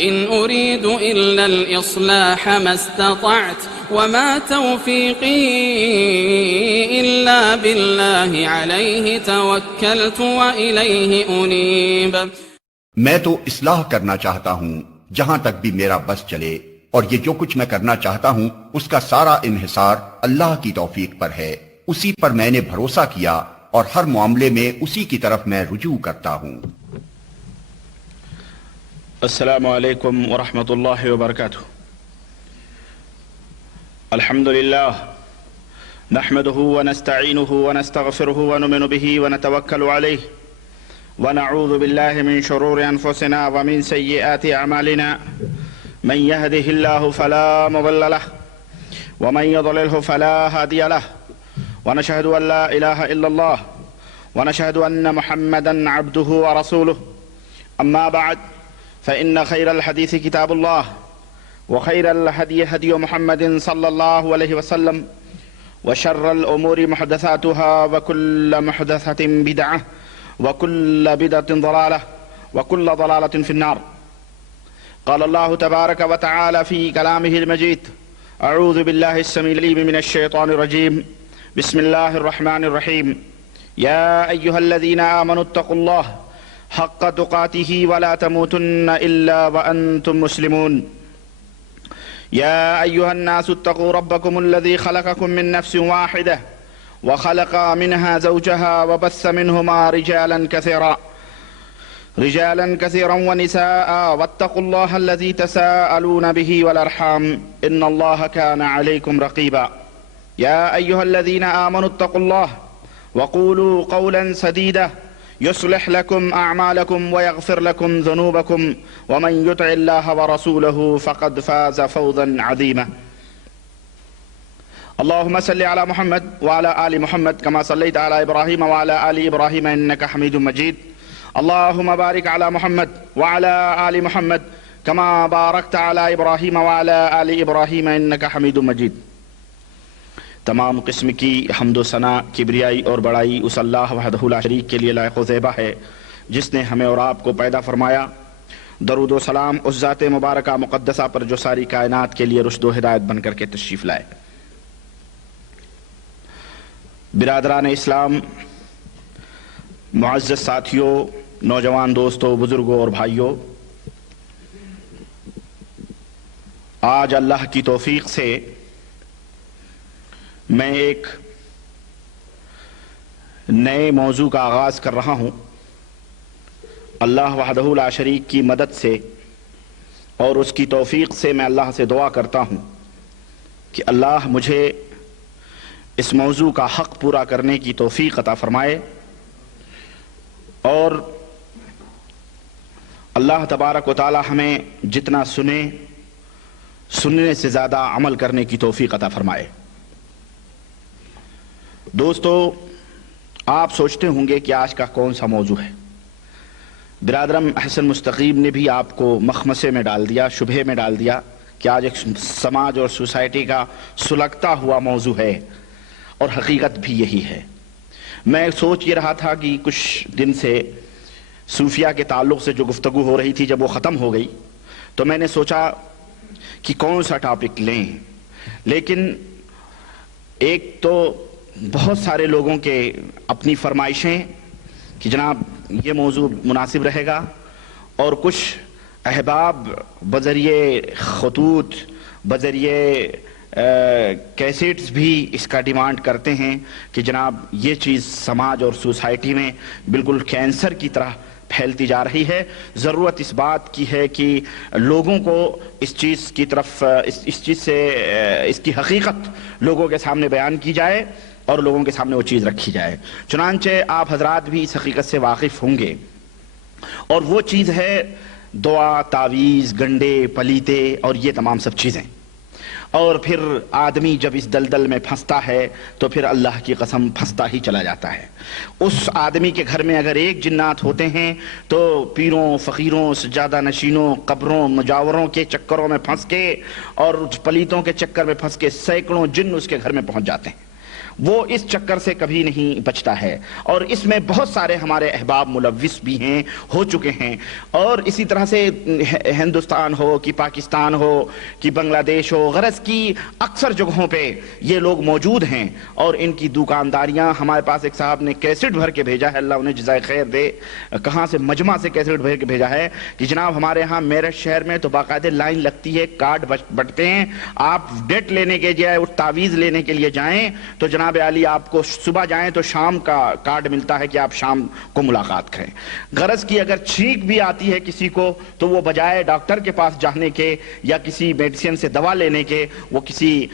إن أريد إلا الإصلاح ما استطعت وما توفيقي إلا بالله عليه توكلت وإليه أنيب۔ میں تو اصلاح کرنا چاہتا ہوں جہاں تک بھی میرا بس چلے، اور یہ جو کچھ میں کرنا چاہتا ہوں اس کا سارا انحصار اللہ کی توفیق پر ہے، اسی پر میں نے بھروسہ کیا اور ہر معاملے میں اسی کی طرف میں رجوع کرتا ہوں۔ السلام علیکم ورحمۃ اللہ وبرکاتہ۔ الحمد للہ نحمده ونستعینه ونستغفره ونؤمن به ونتوکل علیہ ونعوذ باللہ من شرور انفسنا ومن سیئات اعمالنا من يهده الله فلا مضل له ومن يضلله فلا هادي له ونشهد أن لا إله إلا الله ونشهد أن محمدا عبده ورسوله أما بعد فإن خير الحديث كتاب الله وخير الهدي هدي محمد صلى الله عليه وسلم وشر الأمور محدثاتها وكل محدثة بدعة وكل بدعة ضلالة وكل ضلالة في النار۔ قال الله تبارك وتعالى في كلامه المجيد: أعوذ بالله السميع العليم من الشيطان الرجيم، بسم الله الرحمن الرحيم، يا أيها الذين آمنوا اتقوا الله حق تقاته ولا تموتن إلا وأنتم مسلمون، يا أيها الناس اتقوا ربكم الذي خلقكم من نفس واحدة وخلق منها زوجها وبث منهما رجالا كثيرا ونساء واتقوا الله الذي تساءلون به والأرحام إن الله كان عليكم رقيبا، يا أيها الذين آمنوا اتقوا الله وقولوا قولا سديدا يصلح لكم أعمالكم ويغفر لكم ذنوبكم ومن يطع الله ورسوله فقد فاز فوزا عظيما۔ اللهم صل على محمد وعلى آل محمد كما صليت على إبراهيم وعلى آل إبراهيم إنك حميد مجيد، اللهم بارك على محمد وعلى آل محمد كما باركت على إبراهيم وعلى آل إبراهيم إنك حميد مجيد۔ تمام قسم کی حمد و ثنا، کبریائی اور بڑائی اس اللہ وحدہ لا شریک کے لیے لائق و زیبہ ہے جس نے ہمیں اور آپ کو پیدا فرمایا۔ درود و سلام اس ذات مبارکہ مقدسہ پر جو ساری کائنات کے لیے رشد و ہدایت بن کر کے تشریف لائے۔ برادران اسلام، معزز ساتھیوں، نوجوان دوستوں، بزرگوں اور بھائیوں، آج اللہ کی توفیق سے میں ایک نئے موضوع کا آغاز کر رہا ہوں۔ اللہ وحدہ لا شریک کی مدد سے اور اس کی توفیق سے میں اللہ سے دعا کرتا ہوں کہ اللہ مجھے اس موضوع کا حق پورا کرنے کی توفیق عطا فرمائے، اور اللہ تبارک و تعالی ہمیں جتنا سننے سے زیادہ عمل کرنے کی توفیق عطا فرمائے۔ دوستو، آپ سوچتے ہوں گے کہ آج کا کون سا موضوع ہے۔ برادرم احسن مستقیم نے بھی آپ کو مخمصے میں ڈال دیا، شبہے میں ڈال دیا کہ آج ایک سماج اور سوسائٹی کا سلگتا ہوا موضوع ہے، اور حقیقت بھی یہی ہے۔ میں سوچ یہ رہا تھا کہ کچھ دن سے صوفیہ کے تعلق سے جو گفتگو ہو رہی تھی جب وہ ختم ہو گئی تو میں نے سوچا کہ کون سا ٹاپک لیں، لیکن ایک تو بہت سارے لوگوں کے اپنی فرمائشیں کہ جناب یہ موضوع مناسب رہے گا، اور کچھ احباب بذریعے خطوط، بذریعے کیسٹس بھی اس کا ڈیمانڈ کرتے ہیں کہ جناب یہ چیز سماج اور سوسائٹی میں بالکل کینسر کی طرح پھیلتی جا رہی ہے، ضرورت اس بات کی ہے کہ لوگوں کو اس چیز کی طرف اس چیز سے اس کی حقیقت لوگوں کے سامنے بیان کی جائے اور لوگوں کے سامنے وہ چیز رکھی جائے۔ چنانچہ آپ حضرات بھی اس حقیقت سے واقف ہوں گے، اور وہ چیز ہے دعا، تعویذ، گنڈے، پلیتے اور یہ تمام سب چیزیں۔ اور پھر آدمی جب اس دلدل میں پھنستا ہے تو پھر اللہ کی قسم پھنستا ہی چلا جاتا ہے۔ اس آدمی کے گھر میں اگر ایک جنات ہوتے ہیں تو پیروں، فقیروں، سجادہ نشینوں، قبروں، مجاوروں کے چکروں میں پھنس کے اور پلیتوں کے چکر میں پھنس کے سینکڑوں جن اس کے گھر میں پہنچ جاتے ہیں۔ وہ اس چکر سے کبھی نہیں بچتا ہے، اور اس میں بہت سارے ہمارے احباب ملوث بھی ہیں، ہو چکے ہیں. اور اسی طرح سے ہندوستان ہو کہ پاکستان ہو کہ بنگلہ دیش ہو، غرض کی اکثر جگہوں پہ یہ لوگ موجود ہیں، اور ان کی دکانداریاں. ہمارے پاس ایک صاحب نے کیسٹ بھر کے بھیجا ہے، اللہ انہیں جزائے خیر دے، کہاں سے، مجمع سے کیسٹ بھر کے بھیجا ہے کہ جناب ہمارے ہاں میرٹھ شہر میں تو باقاعدہ لائن لگتی ہے، کارڈ بٹتے ہیں، آپ ڈیٹ لینے کے جائے اور تعویذ لینے کے لیے جائیں تو جناب علی آپ کو صبح جائیں تو شام کا کارڈ ملتا ہے کہ آپ شام کو ملاقات کریں. غرض کی اگر چھینک بھی آتی ہے کسی کو تو وہ بجائے ڈاکٹر کے پاس جانے کے یا کسی میڈیسن سے دوا لینے کے وہ کسی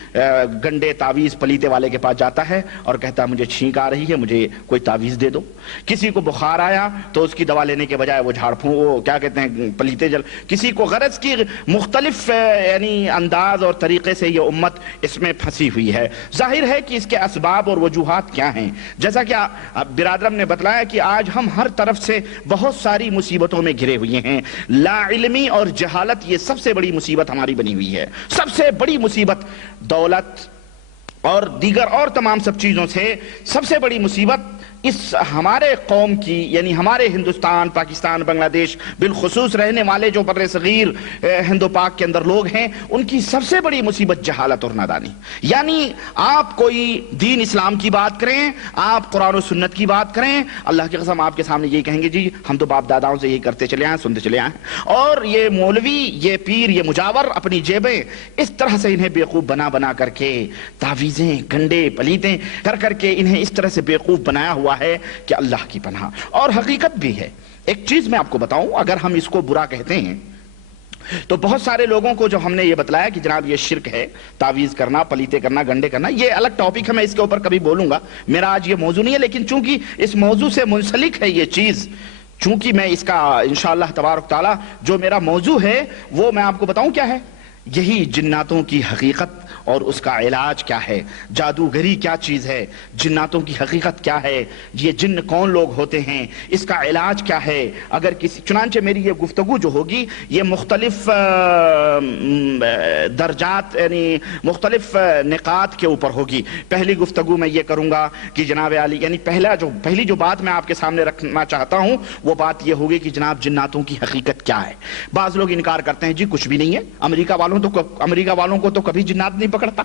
گنڈے تعویذ پلیتے والے کے پاس جاتا ہے اور کہتا ہے مجھے چھینک آ رہی ہے، مجھے کوئی تعویذ دے دو. کسی کو بخار آیا تو اس کی دوا لینے کے بجائے وہ جھاڑ پھونک، وہ کیا کہتے ہیں، پلیتے جل. کسی کو غرض کی مختلف یعنی انداز اور طریقے سے یہ امت اس میں پھنسی ہوئی ہے. ظاہر ہے کہ اس کے اسباب اور وجوہات کیا ہیں. جیسا کہ برادرم نے بتلایا کہ آج ہم ہر طرف سے بہت ساری مصیبتوں میں گھرے ہوئے ہیں. لا علمی اور جہالت یہ سب سے بڑی مصیبت ہماری بنی ہوئی ہے. سب سے بڑی مصیبت دولت اور دیگر اور تمام سب چیزوں سے سب سے بڑی مصیبت اس ہمارے قوم کی، یعنی ہمارے ہندوستان، پاکستان، بنگلہ دیش بالخصوص رہنے والے جو بر صغیر ہند و پاک کے اندر لوگ ہیں، ان کی سب سے بڑی مصیبت جہالت اور نادانی. یعنی آپ کوئی دین اسلام کی بات کریں، آپ قرآن و سنت کی بات کریں، اللہ کی قسم آپ کے سامنے یہی کہیں گے جی ہم تو باپ داداؤں سے یہی کرتے چلے آئے، سنتے چلے آئے. اور یہ مولوی، یہ پیر، یہ مجاور اپنی جیبیں اس طرح سے انہیں بیوقوف بنا کر کے تعویذیں، گنڈے پلیتیں کر کے انہیں اس طرح سے بیوقوف بنایا ہوا ہے کہ اللہ کی پناہ. اور حقیقت بھی ہے. ایک چیز میں آپ کو بتاؤں، اگر ہم اس کو برا کہتے ہیں تو بہت سارے لوگوں کو جو ہم نے یہ بتلایا کہ جناب یہ شرک ہے، تعویذ کرنا، پلیتے کرنا، گنڈے کرنا، یہ الگ ٹاپک ہے، میں اس کے اوپر کبھی بولوں گا، میرا آج یہ موضوع نہیں ہے. لیکن چونکہ اس موضوع سے منسلک ہے یہ چیز، چونکہ میں اس کا انشاءاللہ تبارک تعالی جو میرا موضوع ہے وہ میں آپ کو بتاؤں کیا ہے. یہی جناتوں کی حقیقت اور اس کا علاج کیا ہے، جادوگری کیا چیز ہے، جناتوں کی حقیقت کیا ہے، یہ جن کون لوگ ہوتے ہیں، اس کا علاج کیا ہے. اگر کسی، چنانچہ میری یہ گفتگو جو ہوگی یہ مختلف درجات یعنی مختلف نقاط کے اوپر ہوگی. پہلی گفتگو میں یہ کروں گا کہ جناب علی، یعنی پہلی جو بات میں آپ کے سامنے رکھنا چاہتا ہوں وہ بات یہ ہوگی کہ جناب جناتوں کی حقیقت کیا ہے. بعض لوگ انکار کرتے ہیں جی کچھ بھی نہیں ہے، امریکہ والوں کو تو کبھی جنات نہیں پکڑتا،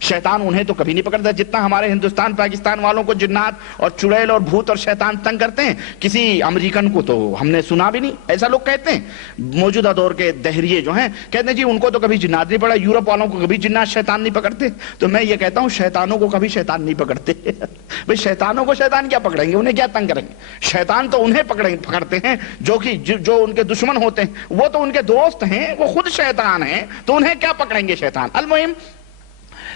شیطان انہیں تو کبھی نہیں پکڑتا جتنا ہمارے ہندوستان پاکستان والوں کو جنات اور چڑیل اور بھوت اور شیطان تنگ کرتے ہیں. کسی امریکن کو تو ہم نے سنا بھی نہیں. ایسا لوگ کہتے ہیں. موجودہ دور کے دہریے جو ہیں کہتے ہیں جی ان کو تو کبھی جنات نہیں پکڑا، یورپ والوں کو کبھی جنات شیطان نہیں پکڑتے. تو میں یہ کہتا ہوں شیطانوں کو کبھی شیطان نہیں پکڑتے. بھئی شیطانوں کو شیطان کیا پکڑیں گے، انہیں کیا تنگ کریں گے. شیطان تو انہیں پکڑتے ہیں جو ان کے دشمن ہوتے ہیں، وہ تو ان کے دوست ہیں، وہ خود شیطان ہیں، تو انہیں کیا پکڑیں گے شیطان. المہم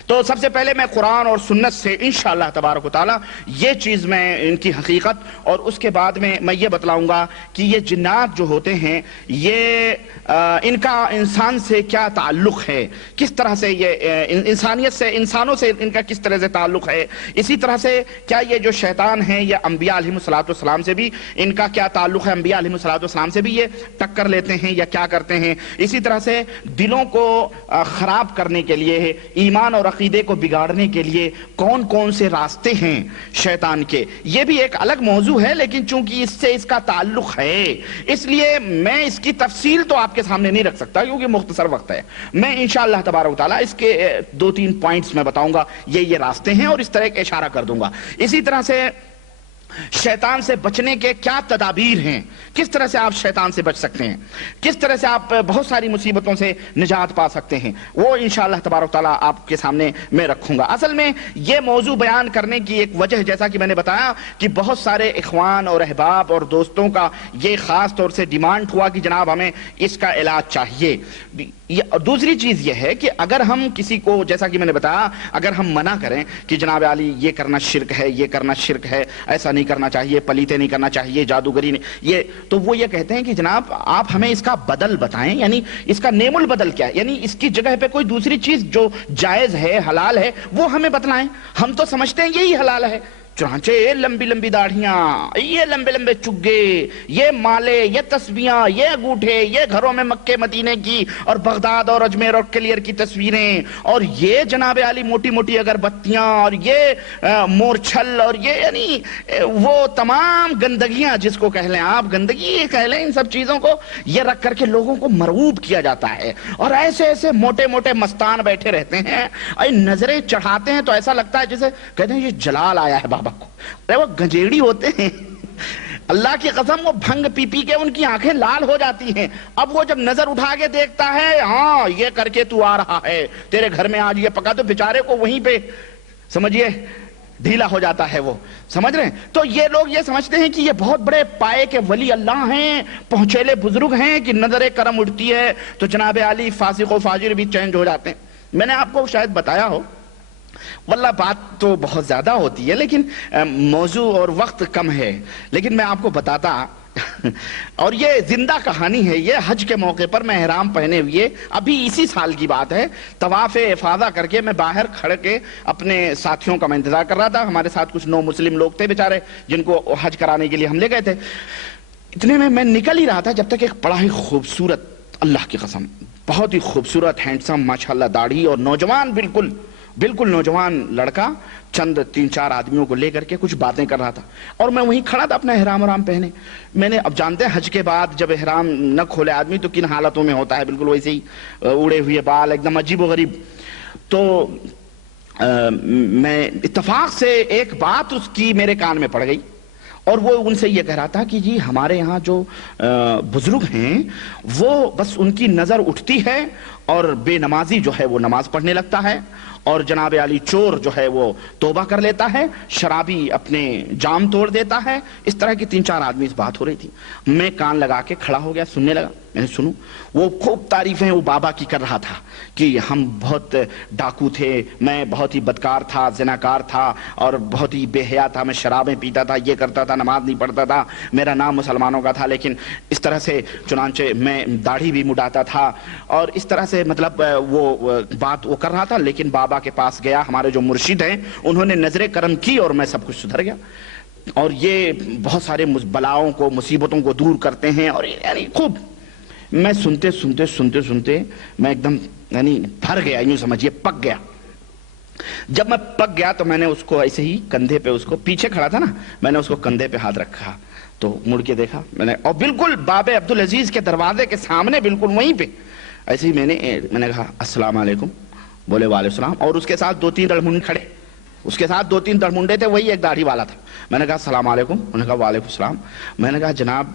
تو سب سے پہلے میں قرآن اور سنت سے انشاءاللہ تبارک و تعالی یہ چیز میں ان کی حقیقت، اور اس کے بعد میں یہ بتلاؤں گا کہ یہ جنات جو ہوتے ہیں یہ ان کا انسان سے کیا تعلق ہے، کس طرح سے یہ انسانیت سے، انسانوں سے ان کا کس طرح سے تعلق ہے. اسی طرح سے کیا یہ جو شیطان ہیں یہ انبیاء علیہ الصلوۃ والسلام سے بھی ان کا کیا تعلق ہے، انبیاء علیہ الصلوۃ والسلام سے بھی یہ ٹکر لیتے ہیں یا کیا کرتے ہیں. اسی طرح سے دلوں کو خراب کرنے کے لیے، ایمان اور عقیدے کو بگاڑنے کے لیے کون کون سے راستے ہیں شیطان کے، یہ بھی ایک الگ موضوع ہے. لیکن چونکہ اس سے اس کا تعلق ہے اس لیے میں اس کی تفصیل تو آپ کے سامنے نہیں رکھ سکتا کیونکہ مختصر وقت ہے. میں انشاءاللہ تبارک و تعالی اس کے 2-3 پوائنٹس میں بتاؤں گا، یہ راستے ہیں اور اس طرح ایک اشارہ کر دوں گا. اسی طرح سے شیطان سے بچنے کے کیا تدابیر ہیں، کس طرح سے آپ شیطان سے بچ سکتے ہیں، کس طرح سے آپ بہت ساری مصیبتوں سے نجات پا سکتے ہیں، وہ انشاءاللہ تبارک تعالیٰ آپ کے سامنے میں رکھوں گا. اصل میں یہ موضوع بیان کرنے کی ایک وجہ، جیسا کہ میں نے بتایا کہ بہت سارے اخوان اور احباب اور دوستوں کا یہ خاص طور سے ڈیمانڈ ہوا کہ جناب ہمیں اس کا علاج چاہیے. دوسری چیز یہ ہے کہ اگر ہم کسی کو، جیسا کہ میں نے بتایا، اگر ہم منع کریں کہ جناب علی یہ کرنا شرک ہے، یہ کرنا شرک ہے، ایسا نہیں کرنا چاہیے، پلیتے نہیں کرنا چاہیے، جادوگری نہیں، یہ تو وہ یہ کہتے ہیں کہ جناب آپ ہمیں اس کا بدل بتائیں، یعنی اس کا نیم البدل کیا ہے، یعنی اس کی جگہ پہ کوئی دوسری چیز جو جائز ہے، حلال ہے، وہ ہمیں بتلائیں. ہم تو سمجھتے ہیں یہی حلال ہے، چنانچہ یہ لمبی لمبی داڑھیاں، یہ لمبے لمبے چگے، یہ مالے، یہ تسبیحاں، یہ انگوٹھے، یہ گھروں میں مکے مدینے کی اور بغداد اور اجمیر اور کلیر کی تصویریں، اور یہ جناب علی موٹی موٹی اگربتیاں، اور یہ مورچھل، اور یہ یعنی وہ تمام گندگیاں جس کو کہہ لیں آپ، گندگی کہہ لیں ان سب چیزوں کو، یہ رکھ کر کے لوگوں کو مرعوب کیا جاتا ہے. اور ایسے ایسے موٹے موٹے مستان بیٹھے رہتے ہیں، نظریں چڑھاتے ہیں تو ایسا لگتا ہے جیسے کہتے ہیں یہ جلال آیا ہے بابا کو. ارے وہ گنجیڑی ہوتے ہیں، اللہ کی قسم، وہ بھنگ پی پی کے ان کی آنکھیں لال ہو جاتی ہیں. اب وہ جب نظر اٹھا کے دیکھتا ہے، ہاں یہ کر کے تو آ رہا ہے، تیرے گھر میں آج یہ پکا، تو بیچارے کو وہیں پہ سمجھیے ڈھیلا ہو جاتا ہے. وہ سمجھ رہے ہیں؟ تو یہ لوگ یہ سمجھتے ہیں کہ یہ بہت بڑے پائے کے ولی اللہ ہیں، پہنچیلے بزرگ ہیں، کہ نظر کرم اٹھتی ہے تو جناب علی فاسق و فاجر بھی چینج ہو جاتے ہیں. میں نے آپ کو شاید بتایا ہو، واللہ بات تو بہت زیادہ ہوتی ہے لیکن موضوع اور وقت کم ہے، لیکن میں آپ کو بتاتا اور یہ زندہ کہانی ہے. یہ حج کے موقع پر میں احرام پہنے ہوئے، ابھی اسی سال کی بات ہے، طواف افاضہ کر کے میں باہر کھڑے کے اپنے ساتھیوں کا میں انتظار کر رہا تھا. ہمارے ساتھ کچھ نو مسلم لوگ تھے بیچارے، جن کو حج کرانے کے لیے ہم لے گئے تھے. اتنے میں نکل ہی رہا تھا جب تک ایک بڑا ہی خوبصورت، اللہ کی قسم بہت ہی خوبصورت، ہینڈسم، ماشاءاللہ داڑھی اور نوجوان، بالکل نوجوان لڑکا چند 3-4 آدمیوں کو لے کر کے کچھ باتیں کر رہا تھا، اور میں وہیں کھڑا تھا اپنا احرام پہنے. میں نے، اب جانتے ہیں حج کے بعد جب احرام نہ کھولے آدمی تو کن حالتوں میں ہوتا ہے، بالکل ویسے ہی اڑے ہوئے بال، ایک دم عجیب و غریب. تو میں اتفاق سے ایک بات اس کی میرے کان میں پڑ گئی، اور وہ ان سے یہ کہہ رہا تھا کہ جی ہمارے یہاں جو بزرگ ہیں وہ بس ان کی نظر اٹھتی ہے اور بے نمازی جو ہے وہ نماز پڑھنے لگتا ہے، اور جناب علی چور جو ہے وہ توبہ کر لیتا ہے، شرابی اپنے جام توڑ دیتا ہے. اس طرح کی 3-4 آدمی اس بات ہو رہی تھی. میں کان لگا کے کھڑا ہو گیا، سننے لگا. میں نے سنوں، وہ خوب تعریفیں وہ بابا کی کر رہا تھا کہ ہم بہت ڈاکو تھے، میں بہت ہی بدکار تھا، زناکار تھا، اور بہت ہی بے حیا تھا، میں شرابیں پیتا تھا، یہ کرتا تھا، نماز نہیں پڑھتا تھا، میرا نام مسلمانوں کا تھا، لیکن اس طرح سے چنانچہ میں داڑھی بھی مڈاتا تھا، اور اس طرح سے مطلب وہ بات وہ کر رہا تھا. لیکن بابا کے پاس گیا، ہمارے جو مرشد ہیں انہوں نے نظر کرم کی اور میں سب کچھ سدھر گیا. اور یہ بہت سارے بلاؤں کو، مصیبتوں کو دور کرتے ہیں، اور یعنی خوب میں سنتے میں ایک دم یعنی بھر گیا، یوں سمجھیے پک گیا. جب میں پک گیا تو میں نے اس کو ایسے ہی کندھے پہ، اس کو پیچھے کھڑا تھا نا، میں نے اس کو کندھے پہ ہاتھ رکھا تو مڑ کے دیکھا میں نے، اور بالکل باب عبدالعزیز کے دروازے کے سامنے، بالکل وہیں پہ ایسے ہی میں نے کہا السلام علیکم. بولے وعلیکم السلام. اور اس کے ساتھ 2-3 دڑمنڈے کھڑے، اس کے ساتھ 2-3 دڑمنڈے تھے، وہی ایک داڑھی والا تھا. میں نے کہا السلام علیکم. انہوں نے کہا وعلیکم السلام. میں نے کہا جناب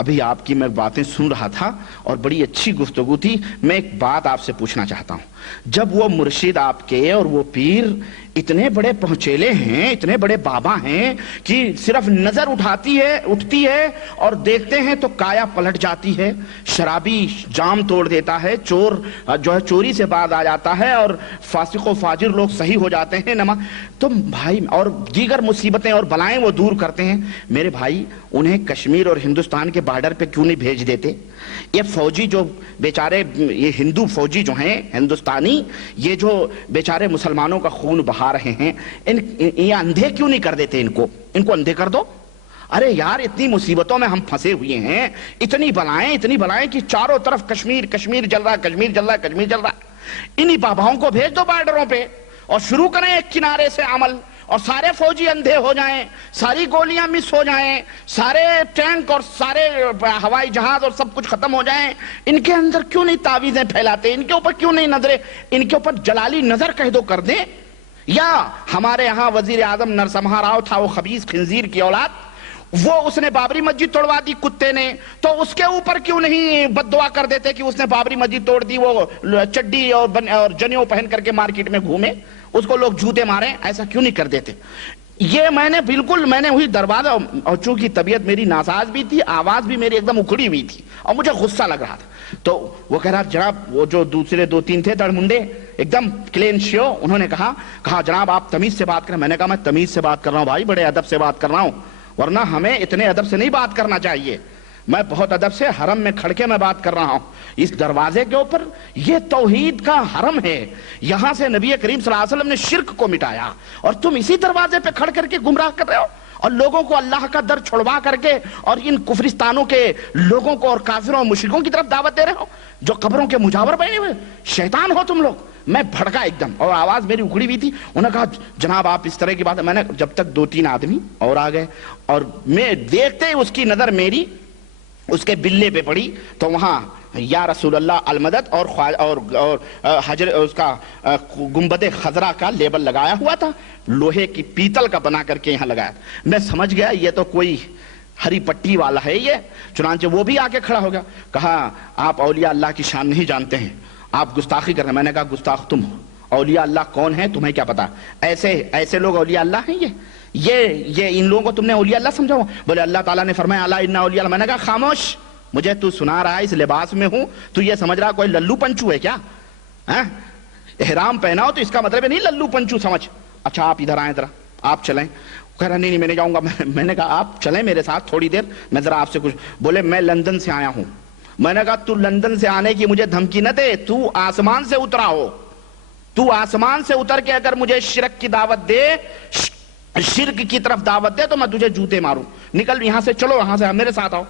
ابھی آپ کی میں باتیں سن رہا تھا اور بڑی اچھی گفتگو تھی، میں ایک بات آپ سے پوچھنا چاہتا ہوں. جب وہ مرشد آپ کے اور وہ پیر اتنے بڑے پہنچیلے ہیں، اتنے بڑے بابا ہیں کہ صرف نظر اٹھتی ہے اور دیکھتے ہیں تو کایا پلٹ جاتی ہے، شرابی جام توڑ دیتا ہے، چور جو ہے چوری سے باز آ جاتا ہے، اور فاسق و فاجر لوگ صحیح ہو جاتے ہیں، تم بھائی، اور دیگر مصیبتیں اور بلائیں وہ دور کرتے ہیں. میرے بھائی انہیں کشمیر اور ہندوستان کے بارڈر پہ کیوں نہیں بھیج دیتے؟ یہ فوجی جو بیچارے، یہ ہندو فوجی جو ہیں ہندوستانی، یہ جو بیچارے مسلمانوں کا خون بہا رہے ہیں، یہ اندھے کیوں نہیں کر دیتے؟ ان کو اندھے کر دو. ارے یار اتنی مصیبتوں میں ہم پھنسے ہوئے ہیں، اتنی بلائیں کہ چاروں طرف کشمیر جل رہا. انہی باباؤں کو بھیج دو بارڈروں پہ اور شروع کریں ایک کنارے سے عمل، اور سارے فوجی اندھے ہو جائیں، ساری گولیاں مس ہو جائیں، سارے ٹینک اور سارے ہوائی جہاز اور سب کچھ ختم ہو جائیں. ان کے اندر کیوں نہیں تعویذیں پھیلاتے؟ ان کے اوپر کیوں نہیں نظریں، ان کے اوپر جلالی نظر کہہ دو کر دیں. یا ہمارے یہاں وزیر اعظم نرسمہا راؤ تھا، وہ خبیث خنزیر کی اولاد، وہ اس نے بابری مسجد توڑوا دی کتے نے، تو اس کے اوپر کیوں نہیں بد دعا کر دیتے کہ اس نے بابری مسجد توڑ دی، وہ چڈی اور جنیوں پہن کر کے مارکیٹ میں گھومے، اس کو لوگ جوتے مارے؟ ایسا کیوں نہیں کر دیتے؟ یہ میں نے وہی دروازہ، اور چونکہ طبیعت میری ناساز بھی تھی، آواز بھی میری ایک دم اکھڑی ہوئی تھی اور مجھے غصہ لگ رہا تھا، تو وہ کہہ رہا جناب، وہ جو دوسرے 2-3 تھے دڑمنڈے ایک دم کلین شیو، انہوں نے کہا جناب آپ تمیز سے بات کریں. میں نے کہا میں تمیز سے بات کر رہا ہوں بھائی، بڑے ادب سے بات کر رہا ہوں، ورنہ ہمیں اتنے ادب سے نہیں بات کرنا چاہیے. میں بہت ادب سے حرم میں کھڑ کے میں بات کر رہا ہوں. اس دروازے کے اوپر یہ توحید کا حرم ہے, یہاں سے نبی کریم صلی اللہ علیہ وسلم نے شرک کو مٹایا, اور تم اسی دروازے پہ کھڑ کر کے گمراہ کر رہے ہو اور لوگوں کو اللہ کا در چھڑوا کر کے اور ان کفرستانوں کے لوگوں کو اور کافروں اور مشرکوں کی طرف دعوت دے رہے ہو جو قبروں کے مجاور بنے ہوئے. شیطان ہو تم لوگ. میں بھڑکا ایک دم, اور آواز میری اکھڑی ہوئی تھی. انہوں نے کہا جناب آپ اس طرح کی بات ہے. میں نے جب تک 2-3 آدمی اور آ گئے, اور میں دیکھتے ہی اس کی نظر میری اس کے بلے پہ پڑی, تو وہاں یا رسول اللہ المدد اور حجر اس کا گنبد خضرا کا لیبل لگایا ہوا تھا, لوہے کی پیتل کا بنا کر کے یہاں لگایا تھا. میں سمجھ گیا یہ تو کوئی ہری پٹی والا ہے یہ. چنانچہ وہ بھی آ کے کھڑا ہو گیا, کہا آپ اولیاء اللہ کی شان نہیں جانتے ہیں, آپ گستاخی کر رہے ہیں. میں نے کہا گستاخ تم ہو, اولیاء اللہ کون ہیں تمہیں کیا پتا؟ ایسے لوگ اولیاء اللہ ہیں یہ ان لوگوں کو تم نے اولیاء اللہ سمجھا ہو؟ بولے اللہ تعالیٰ نے فرمایا الا ان اولیاء اللہ. میں نے کہا خاموش, مجھے تو سنا رہا ہے, اس لباس میں ہوں, تو یہ سمجھ رہا کوئی للو پنچو ہے کیا؟ احرام پہنا ہو تو اس کا مطلب نہیں للو پنچو سمجھ. اچھا آپ ادھر آئیں ذرا, آپ چلیں. کہہ رہا نہیں میں نہیں جاؤں گا. میں نے کہا آپ چلیں میرے ساتھ تھوڑی دیر, میں ذرا آپ سے کچھ. بولے میں لندن سے آیا ہوں. میں نے کہا تو لندن سے آنے کی مجھے دھمکی نہ دے, تو آسمان سے اترا ہو, تو آسمان سے اتر کے اگر مجھے شرک کی دعوت دے, شرک کی طرف دعوت دے, تو میں تجھے جوتے ماروں. نکل یہاں سے, چلو یہاں سے میرے ساتھ آؤ.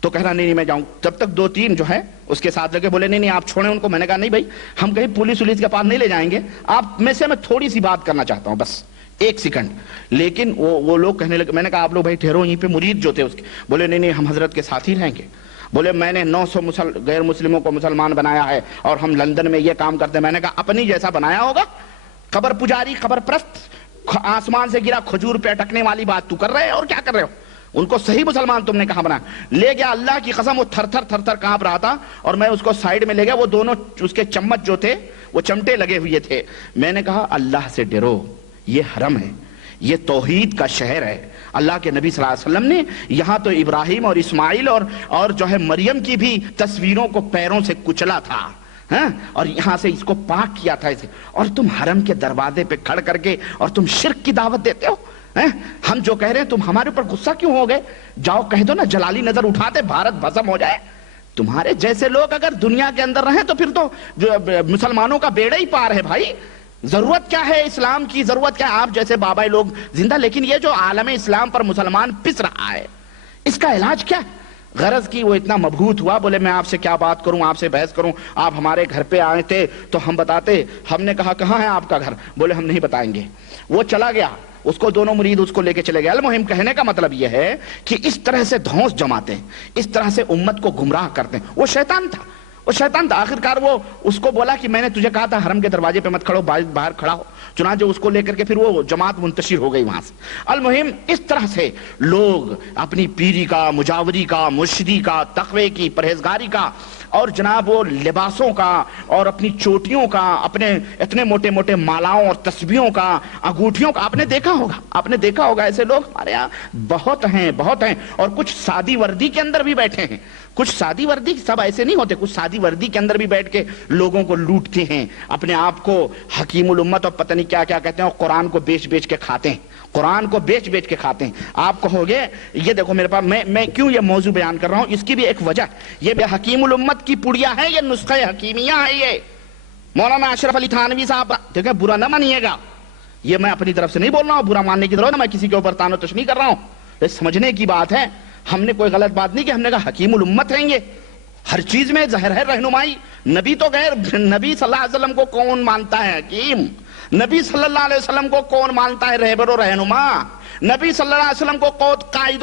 تو کہہ رہا نہیں میں جاؤں. تب تک 2-3 جو ہے اس کے ساتھ لگے, بولے نہیں آپ چھوڑیں ان کو. میں نے کہا نہیں بھائی, ہم کہیں پولیس کے پاس نہیں لے جائیں گے, آپ میں سے میں تھوڑی سی بات کرنا چاہتا ہوں, بس 1 سیکنڈ. لیکن وہ لوگ کہنے لگے. میں نے کہا آپ لوگ بھائی ٹھہرو یہیں پہ, مرید جو تھے اس کے. بولے نہیں ہم حضرت کے ساتھ ہی رہیں گے. بولے میں نے 900 غیر مسلموں کو مسلمان بنایا ہے اور ہم لندن میں یہ کام کرتے ہیں. میں نے کہا اپنی جیسا بنایا ہوگا, قبر پجاری, قبر پرست, آسمان سے گرا کھجور پہ اٹکنے والی بات تو کر رہے اور کیا کر رہے ہو؟ ان کو صحیح مسلمان تم نے کہاں بنایا؟ لے گیا, اللہ کی قسم وہ تھر تھر کانپ رہا تھا, اور میں اس کو سائیڈ میں لے گیا. وہ دونوں اس کے چمچ جو تھے وہ چمٹے لگے ہوئے تھے. میں نے کہا اللہ سے ڈرو, یہ حرم ہے, یہ توحید کا شہر ہے. اللہ کے نبی صلی اللہ علیہ وسلم نے یہاں تو ابراہیم اور اسماعیل اور جو ہے مریم کی بھی تصویروں کو پیروں سے کچلا تھا, اور یہاں سے اس کو پاک کیا تھا اسے, اور تم حرم کے دروازے پہ کھڑ کر کے اور تم شرک کی دعوت دیتے ہو. ہم جو کہہ رہے ہیں تم ہمارے اوپر غصہ کیوں ہو گئے؟ جاؤ کہہ دو نا جلالی نظر اٹھاتے بھارت بھسم ہو جائے. تمہارے جیسے لوگ اگر دنیا کے اندر رہیں تو پھر تو مسلمانوں کا بیڑا ہی پار ہے بھائی. ضرورت کیا ہے اسلام کی؟ ضرورت کیا ہے آپ جیسے بابائی لوگ زندہ؟ لیکن یہ جو عالم اسلام پر مسلمان پس رہا ہے, اس کا علاج کیا ہے؟ غرض کی وہ اتنا مبہوت ہوا, بولے میں آپ سے کیا بات کروں, آپ سے بحث کروں, آپ ہمارے گھر پہ آئے تھے تو ہم بتاتے. ہم نے کہا کہاں ہے آپ کا گھر؟ بولے ہم نہیں بتائیں گے. وہ چلا گیا, اس کو دونوں مرید اس کو لے کے چلے گئے. المہم کہنے کا مطلب یہ ہے کہ اس طرح سے دھونس جماتے ہیں, اس طرح سے امت کو گمراہ کرتے ہیں. وہ شیطان تھا. آخرکار وہ اس کو بولا کہ میں نے تجھے کہا تھا حرم کے دروازے پہ مت کھڑو, باہر کھڑا ہو. چنانچہ اس کو لے کر کے پھر وہ جماعت منتشر ہو گئی وہاں سے. المہم اس طرح سے لوگ اپنی پیری کا, مجاوری کا, مرشدی کا, تقوی کی, پرہیزگاری کا, اور جناب وہ لباسوں کا, اور اپنی چوٹیوں کا, اپنے اتنے موٹے موٹے مالاؤں اور تسبیحوں کا, انگوٹھیوں کا, آپ نے دیکھا ہوگا ایسے لوگ ہمارے یہاں بہت ہیں. اور کچھ سادی وردی کے اندر بھی بیٹھے ہیں. کچھ سادی وردی, سب ایسے نہیں ہوتے, کچھ سادی وردی کے اندر بھی بیٹھ کے لوگوں کو لوٹتے ہیں, اپنے آپ کو حکیم الامت اور پتہ نہیں کیا کیا کہتے ہیں, اور قرآن کو بیچ کے کھاتے ہیں. آپ کہو گے یہ دیکھو میرے پاس, میں کیوں یہ موضوع بیان کر رہا ہوں, اس کی بھی ایک وجہ. یہ حکیم الامت کی پڑیا ہے, یہ نسخہ حکیمیہ ہے. یہ مولانا اشرف علی تھانوی صاحب, دیکھیں برا نہ مانیے گا, یہ میں اپنی طرف سے نہیں بول رہا ہوں, برا ماننے کی ضرورت ہے, میں کسی کے اوپر تان و تشنیع کر رہا ہوں. یہ سمجھنے کی بات ہے. ہم نے کوئی غلط بات نہیں کی, ہم نے کہا حکیم الامت ہیں یہ, ہر چیز میں ظاہر ہے رہنمائی. نبی تو غیر, نبی صلی اللہ علیہ وسلم کو کون مانتا ہے حکیم؟ نبی صلی اللہ علیہ وسلم کو کون مانتا ہے رہبر و رہنما؟ نبی صلی اللہ علیہ وسلم کو قائد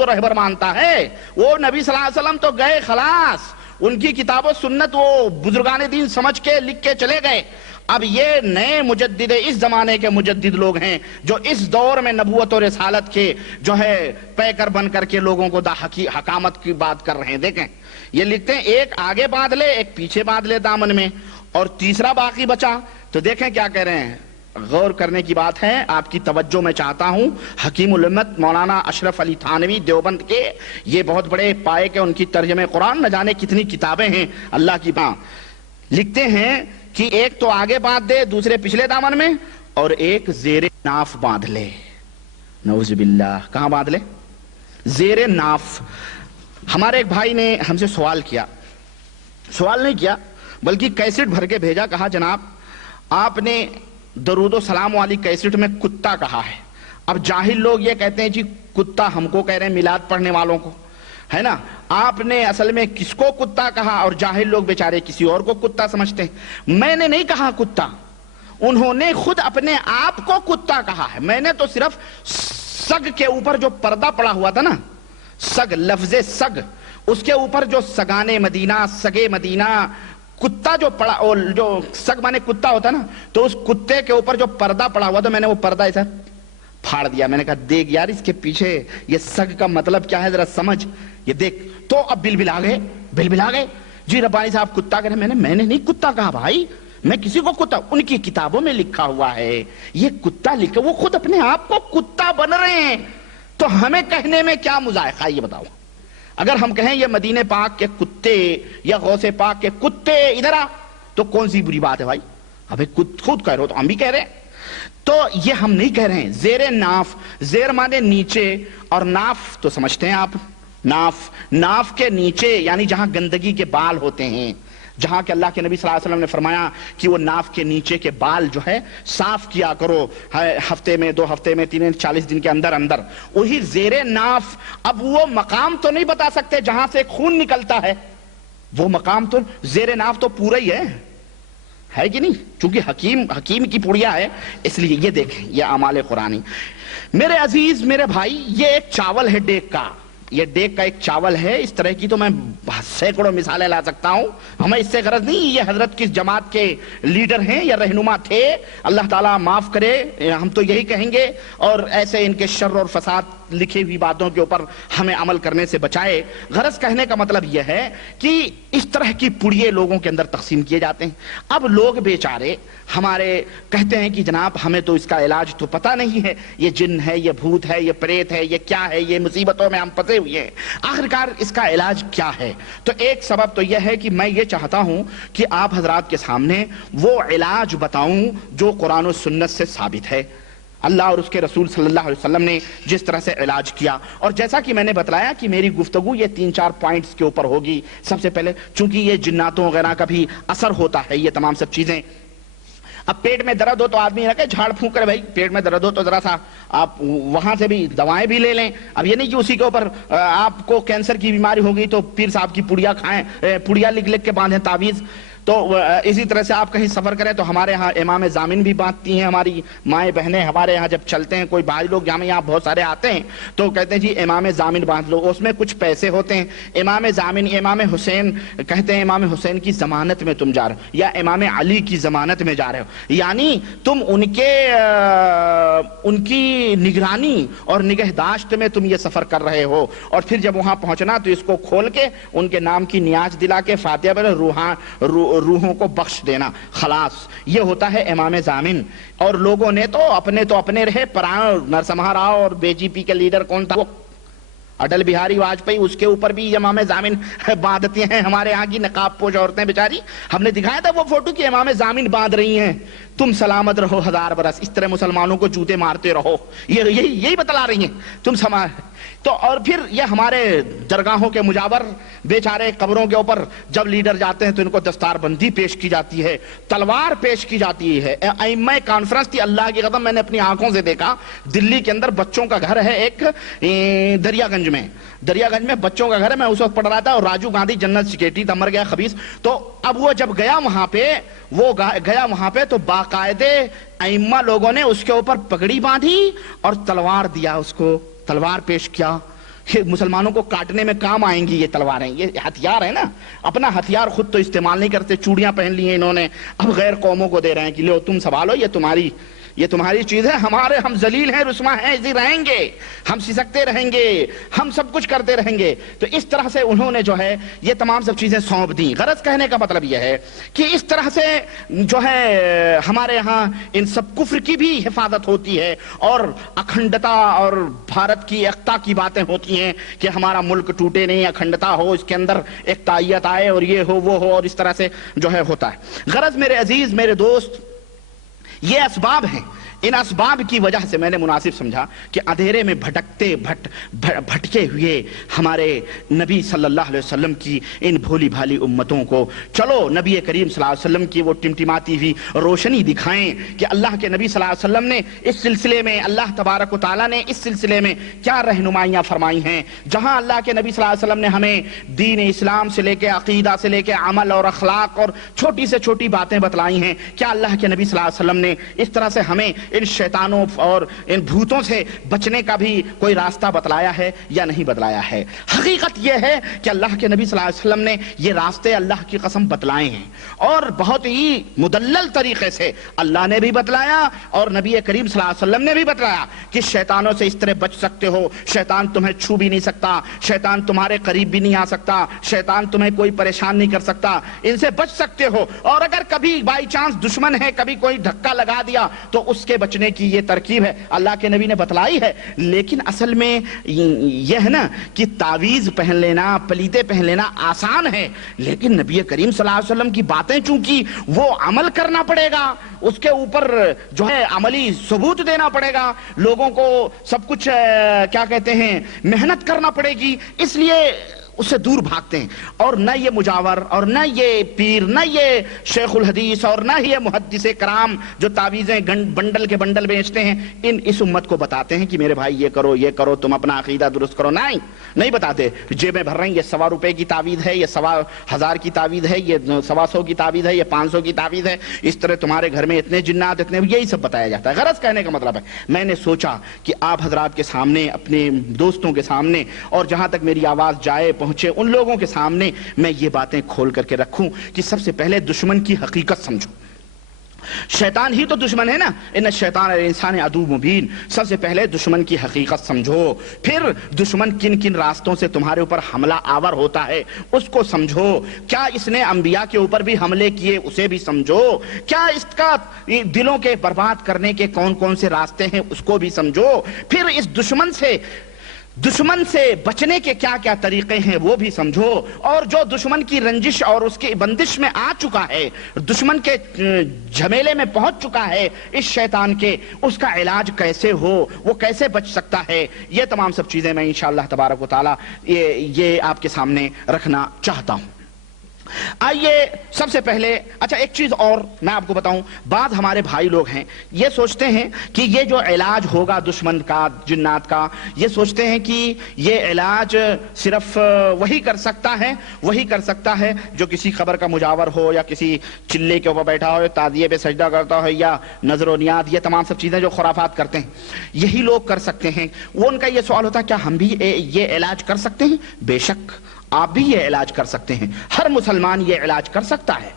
و رہبر مانتا ہے. وہ نبی صلی اللہ علیہ وسلم تو گئے خلاص, ان کی کتاب و سنت وہ بزرگان دین سمجھ کے لکھ کے چلے گئے. اب یہ نئے مجدد, اس زمانے کے مجدد لوگ ہیں جو اس دور میں نبوت اور رسالت کے جو ہے پیکر بن کر کے لوگوں کو حکامت کی بات کر رہے ہیں. دیکھیں یہ لکھتے ہیں, ایک آگے باندھ لے, ایک پیچھے باندھ لے دامن میں, اور تیسرا باقی بچا. تو دیکھیں کیا کہہ رہے ہیں, غور کرنے کی بات ہے, آپ کی توجہ میں چاہتا ہوں. حکیم الامت مولانا اشرف علی تھانوی دیوبند کے, یہ بہت بڑے پائے کے ان کی ترجمہ قرآن, نہ جانے کتنی کتابیں ہیں اللہ کی بات. لکھتے ہیں کہ ایک تو آگے باندھ دے, دوسرے پچھلے دامن میں, اور ایک زیر ناف باندھ لے. نعوذ باللہ, کہاں باندھ لے؟ زیر ناف. ہمارے ایک بھائی نے ہم سے سوال نہیں کیا بلکہ کیسٹ بھر کے بھیجا, کہا جناب آپ نے درود و سلام والی کیسٹ میں کتا کہا ہے. اب جاہل لوگ یہ کہتے ہیں جی کتا ہم کو کہہ رہے ہیں میلاد پڑھنے والوں کو, ہے نا, آپ نے اصل میں کس کو کتا کہا, اور جاہل لوگ بیچارے کسی اور کو کتا سمجھتے ہیں. میں نے نہیں کہا کتا, انہوں نے خود اپنے آپ کو کتا کہا ہے. میں نے تو صرف سگ کے اوپر جو پردہ پڑا ہوا تھا نا, سگ, لفظ سگ, اس کے اوپر جو سگانے مدینہ, سگے مدینہ, کتا جو پڑا, جو سگ مانے کتا ہوتا نا, تو اس کتے کے اوپر جو پردہ پڑا ہوا تھا میں نے وہ پردہ ایسا پھاڑ دیا. میں نے کہا دیکھ یار اس کے پیچھے یہ سگ کا مطلب کیا ہے ذرا سمجھ, یہ دیکھ. تو اب بلبلا گئے جی ربانی صاحب کتا کہہ رہے. میں نے نہیں کتا کہا بھائی, میں کسی کو کتا, ان کی کتابوں میں لکھا ہوا ہے یہ کتا لکھا, وہ خود اپنے آپ کو کتا بن رہے ہیں, تو ہمیں کہنے میں کیا مذائقہ ہے یہ بتاؤ. اگر ہم کہیں یہ مدینے پاک کے کتے یا غوث پاک کے کتے ادھر آ, تو کون سی بری بات ہے بھائی. ابھی خود کہہ رہے ہو تو ہم بھی کہہ رہے ہیں. تو یہ ہم نہیں کہہ رہے ہیں. زیر ناف, زیر مانے نیچے, اور ناف تو سمجھتے ہیں آپ, ناف کے نیچے یعنی جہاں گندگی کے بال ہوتے ہیں, جہاں کہ اللہ کے نبی صلی اللہ علیہ وسلم نے فرمایا کہ وہ ناف کے نیچے کے بال جو ہے صاف کیا کرو ہفتے میں, 2 ہفتے میں, 40 دن کے اندر. وہی زیر ناف. اب وہ مقام تو نہیں بتا سکتے جہاں سے خون نکلتا ہے, وہ مقام تو زیر ناف تو پورا ہی ہے کہ نہیں, چونکہ حکیم کی پڑیا ہے, اس لیے یہ دیکھیں یہ اعمال قرآنی. میرے عزیز میرے بھائی, یہ ایک چاول ہے ڈیک کا, یہ ڈیک کا ایک چاول ہے. اس طرح کی تو میں سینکڑوں مثالیں لا سکتا ہوں, ہمیں اس سے غرض نہیں. یہ حضرت کس جماعت کے لیڈر ہیں یا رہنما تھے, اللہ تعالیٰ معاف کرے, ہم تو یہی کہیں گے, اور ایسے ان کے شر اور فساد لکھی ہوئی باتوں کے اوپر ہمیں عمل کرنے سے بچائے. غرض کہنے کا مطلب یہ ہے کہ اس طرح کی پڑیے لوگوں کے اندر تقسیم کیے جاتے ہیں. اب لوگ بیچارے ہمارے کہتے ہیں کہ جناب ہمیں تو اس کا علاج تو پتہ نہیں ہے, یہ جن ہے, یہ بھوت ہے, یہ پریت ہے, یہ کیا ہے, یہ مصیبتوں میں ہم پھنسے ہوئے ہیں. آخرکار اس کا علاج کیا ہے؟ تو ایک سبب تو یہ ہے کہ میں یہ چاہتا ہوں کہ آپ حضرات کے سامنے وہ علاج بتاؤں جو قرآن و سنت سے ثابت ہے. اللہ اور اس کے رسول صلی اللہ علیہ وسلم نے جس طرح سے علاج کیا, اور جیسا کہ میں نے بتلایا کہ میری گفتگو یہ 3-4 پوائنٹس کے اوپر ہوگی. سب سے پہلے چونکہ یہ جناتوں وغیرہ کا بھی اثر ہوتا ہے یہ تمام سب چیزیں. اب پیٹ میں درد ہو تو آدمی رکھے جھاڑ پھونک کرے, بھائی پیٹ میں درد ہو تو ذرا سا آپ وہاں سے بھی دوائیں بھی لے لیں. اب یہ نہیں کہ اسی کے اوپر آپ کو کینسر کی بیماری ہوگی تو پیر صاحب کی پڑیا کھائیں, پڑیا لکھ کے باندھیں تعویذ. تو اسی طرح سے آپ کہیں سفر کریں تو ہمارے ہاں امام ضامن بھی باندھتی ہیں, ہماری مائیں بہنیں ہمارے ہاں جب چلتے ہیں, کوئی باہری لوگ یہاں بہت سارے آتے ہیں تو کہتے ہیں جی امام ضامن باندھ لو, اس میں کچھ پیسے ہوتے ہیں. امام ضامن, امام حسین کہتے ہیں امام حسین کی ضمانت میں تم جا رہے ہو, یا امام علی کی ضمانت میں جا رہے ہو, یعنی تم ان کی نگرانی اور نگہداشت میں تم یہ سفر کر رہے ہو, اور پھر جب وہاں پہنچنا تو اس کو کھول کے ان کے نام کی نیاز دلا کے فاتحہ پر روحوں کو بخش دینا, خلاص. یہ ہوتا ہے امام ضامن. اور لوگوں نے تو اپنے رہے, نرسمہا راؤ اور بی جے پی کے لیڈر کون تھا, وہ اٹل بہاری واجپئی, اس کے اوپر بھی امام ضامن باندھتی ہیں. ہمارے ہاں کی نقاب پوش عورتیں بیچاری, ہم نے دکھایا تھا وہ فوٹو کہ امام ضامن باندھ رہی ہیں. تم سلامت رہو 1000 برس, اس طرح مسلمانوں کو جوتے مارتے رہو, یہی بتلا رہی ہیں تم تو. اور پھر یہ ہمارے درگاہوں کے مجاور بیچارے قبروں کے اوپر جب لیڈر جاتے ہیں تو ان کو دستار بندی پیش کی جاتی ہے, تلوار پیش کی جاتی ہے. ائمہ کانفرنس تھی, اللہ کی قسم میں نے اپنی آنکھوں سے دیکھا, دلی کے اندر بچوں کا گھر ہے ایک, دریا گنج میں بچوں کا گھر ہے. میں اس وقت پڑھ رہا تھا, اور راجیو گاندھی جنرل سیکرٹری تھا, مر گیا خبیث. تو اب وہ جب گیا وہاں پہ تو باقاعدے ائمہ لوگوں نے اس کے اوپر پگڑی باندھی اور تلوار دیا, اس کو تلوار پیش کیا. مسلمانوں کو کاٹنے میں کام آئیں گی یہ تلواریں, یہ ہتھیار ہے نا. اپنا ہتھیار خود تو استعمال نہیں کرتے, چوڑیاں پہن لی ہیں انہوں نے, اب غیر قوموں کو دے رہے ہیں کہ لو تم سنبھالو, یہ تمہاری چیز ہے, ہم ذلیل ہیں, رسوا ہیں, ایسے رہیں گے, ہم سسکتے رہیں گے, ہم سب کچھ کرتے رہیں گے. تو اس طرح سے انہوں نے جو ہے یہ تمام سب چیزیں سونپ دیں. غرض کہنے کا مطلب یہ ہے کہ اس طرح سے جو ہے ہمارے ہاں ان سب کفر کی بھی حفاظت ہوتی ہے, اور اکھنڈتا اور بھارت کی ایکتا کی باتیں ہوتی ہیں کہ ہمارا ملک ٹوٹے نہیں, اکھنڈتا ہو, اس کے اندر ایکتائیت آئے, اور یہ ہو وہ ہو, اور اس طرح سے جو ہے ہوتا ہے. غرض میرے عزیز میرے دوست, یہ اسباب ہیں ان اسباب کی وجہ سے میں نے مناسب سمجھا کہ اندھیرے میں بھٹکے ہوئے ہمارے نبی صلی اللہ علیہ وسلم کی ان بھولی بھالی امتوں کو چلو نبی کریم صلی اللہ علیہ وسلم کی وہ ٹمٹماتی ہوئی روشنی دکھائیں کہ اللہ کے نبی صلی اللہ علیہ وسلم نے اس سلسلے میں، اللہ تبارک و تعالیٰ نے اس سلسلے میں کیا رہنمائیاں فرمائی ہیں۔ جہاں اللہ کے نبی صلی اللہ علیہ وسلم نے ہمیں دین اسلام سے لے کے عقیدہ سے لے کے عمل اور اخلاق اور چھوٹی سے چھوٹی باتیں بتلائی ہیں، کیا اللہ کے نبی صلی اللہ علیہ وسلم نے اس طرح سے ہمیں ان شیطانوں اور ان بھوتوں سے بچنے کا بھی کوئی راستہ بتلایا ہے یا نہیں بتلایا ہے؟ حقیقت یہ ہے کہ اللہ کے نبی صلی اللہ علیہ وسلم نے یہ راستے اللہ کی قسم بتلائے ہیں، اور بہت ہی مدلل طریقے سے اللہ نے بھی بتلایا اور نبی کریم صلی اللہ علیہ وسلم نے بھی بتلایا کہ شیطانوں سے اس طرح بچ سکتے ہو، شیطان تمہیں چھو بھی نہیں سکتا، شیطان تمہارے قریب بھی نہیں آ سکتا، شیطان تمہیں کوئی پریشان نہیں کر سکتا، ان سے بچ سکتے ہو، اور اگر کبھی بائی چانس دشمن ہے، کبھی کوئی دھکا لگا دیا تو اس کے بچنے کی یہ ترکیب ہے، اللہ کے نبی نے بتلائی ہے۔ لیکن اصل میں یہ ہے نا کہ تعویذ پہن لینا، پلیتے پہن لینا آسان ہے، لیکن نبی کریم صلی اللہ علیہ وسلم کی باتیں چونکہ وہ عمل کرنا پڑے گا، اس کے اوپر جو ہے عملی ثبوت دینا پڑے گا، لوگوں کو سب کچھ کیا کہتے ہیں محنت کرنا پڑے گی، اس لیے اس سے دور بھاگتے ہیں۔ اور نہ یہ مجاور اور نہ یہ پیر، نہ یہ شیخ الحدیث اور نہ یہ محدث کرام جو تعویذیں بنڈل کے بنڈل بیچتے ہیں، اس امت کو بتاتے ہیں کہ میرے بھائی یہ کرو تم اپنا عقیدہ درست کرو، نہیں بتاتے۔ جیبیں بھر رہے ہیں، یہ 100 روپے کی تعویذ ہے، یہ 1000 کی تعویذ ہے، یہ 125 کی تعویذ ہے، یہ 500 کی تعویذ ہے، اس طرح تمہارے گھر میں اتنے جنات، اتنے، یہی سب بتایا جاتا ہے۔ غرض کہنے کا مطلب ہے میں نے سوچا کہ آپ حضرات کے سامنے، اپنے دوستوں کے سامنے، اور جہاں تک میری آواز جائے پہنچے ان لوگوں کے سامنے میں یہ باتیں کھول کر کے رکھوں کہ سب سے پہلے دشمن کی حقیقت سمجھو۔ شیطان ہی تو دشمن ہے نا، ان الشیطان الانسان عدو مبین۔ سب سے پہلے دشمن کی حقیقت سمجھو، پھر دشمن کن کن راستوں سے تمہارے اوپر حملہ آور ہوتا ہے اس کو سمجھو، کیا اس نے انبیاء کے اوپر بھی حملے کیے اسے بھی سمجھو، کیا اس کا دلوں کے برباد کرنے کے کون کون سے راستے ہیں اس کو بھی سمجھو، پھر اس دشمن سے بچنے کے کیا کیا طریقے ہیں وہ بھی سمجھو، اور جو دشمن کی رنجش اور اس کی بندش میں آ چکا ہے، دشمن کے جھمیلے میں پہنچ چکا ہے اس شیطان کے، اس کا علاج کیسے ہو، وہ کیسے بچ سکتا ہے، یہ تمام سب چیزیں میں انشاءاللہ تبارک و تعالی یہ آپ کے سامنے رکھنا چاہتا ہوں۔ آئیے سب سے پہلے، اچھا ایک چیز اور میں آپ کو بتاؤں، بعض ہمارے بھائی لوگ ہیں یہ سوچتے ہیں کہ یہ جو علاج ہوگا دشمن کا، جنات کا، یہ سوچتے ہیں کہ یہ علاج صرف وہی کر سکتا ہے جو کسی قبر کا مجاور ہو، یا کسی چلے کے اوپر بیٹھا ہو، یا تعزیے پہ سجدہ کرتا ہو، یا نظر و نیاد، یہ تمام سب چیزیں جو خرافات کرتے ہیں یہی لوگ کر سکتے ہیں۔ وہ ان کا یہ سوال ہوتا ہے کیا ہم بھی یہ علاج کر سکتے ہیں؟ بے شک آپ بھی یہ علاج کر سکتے ہیں، ہر مسلمان یہ علاج کر سکتا ہے۔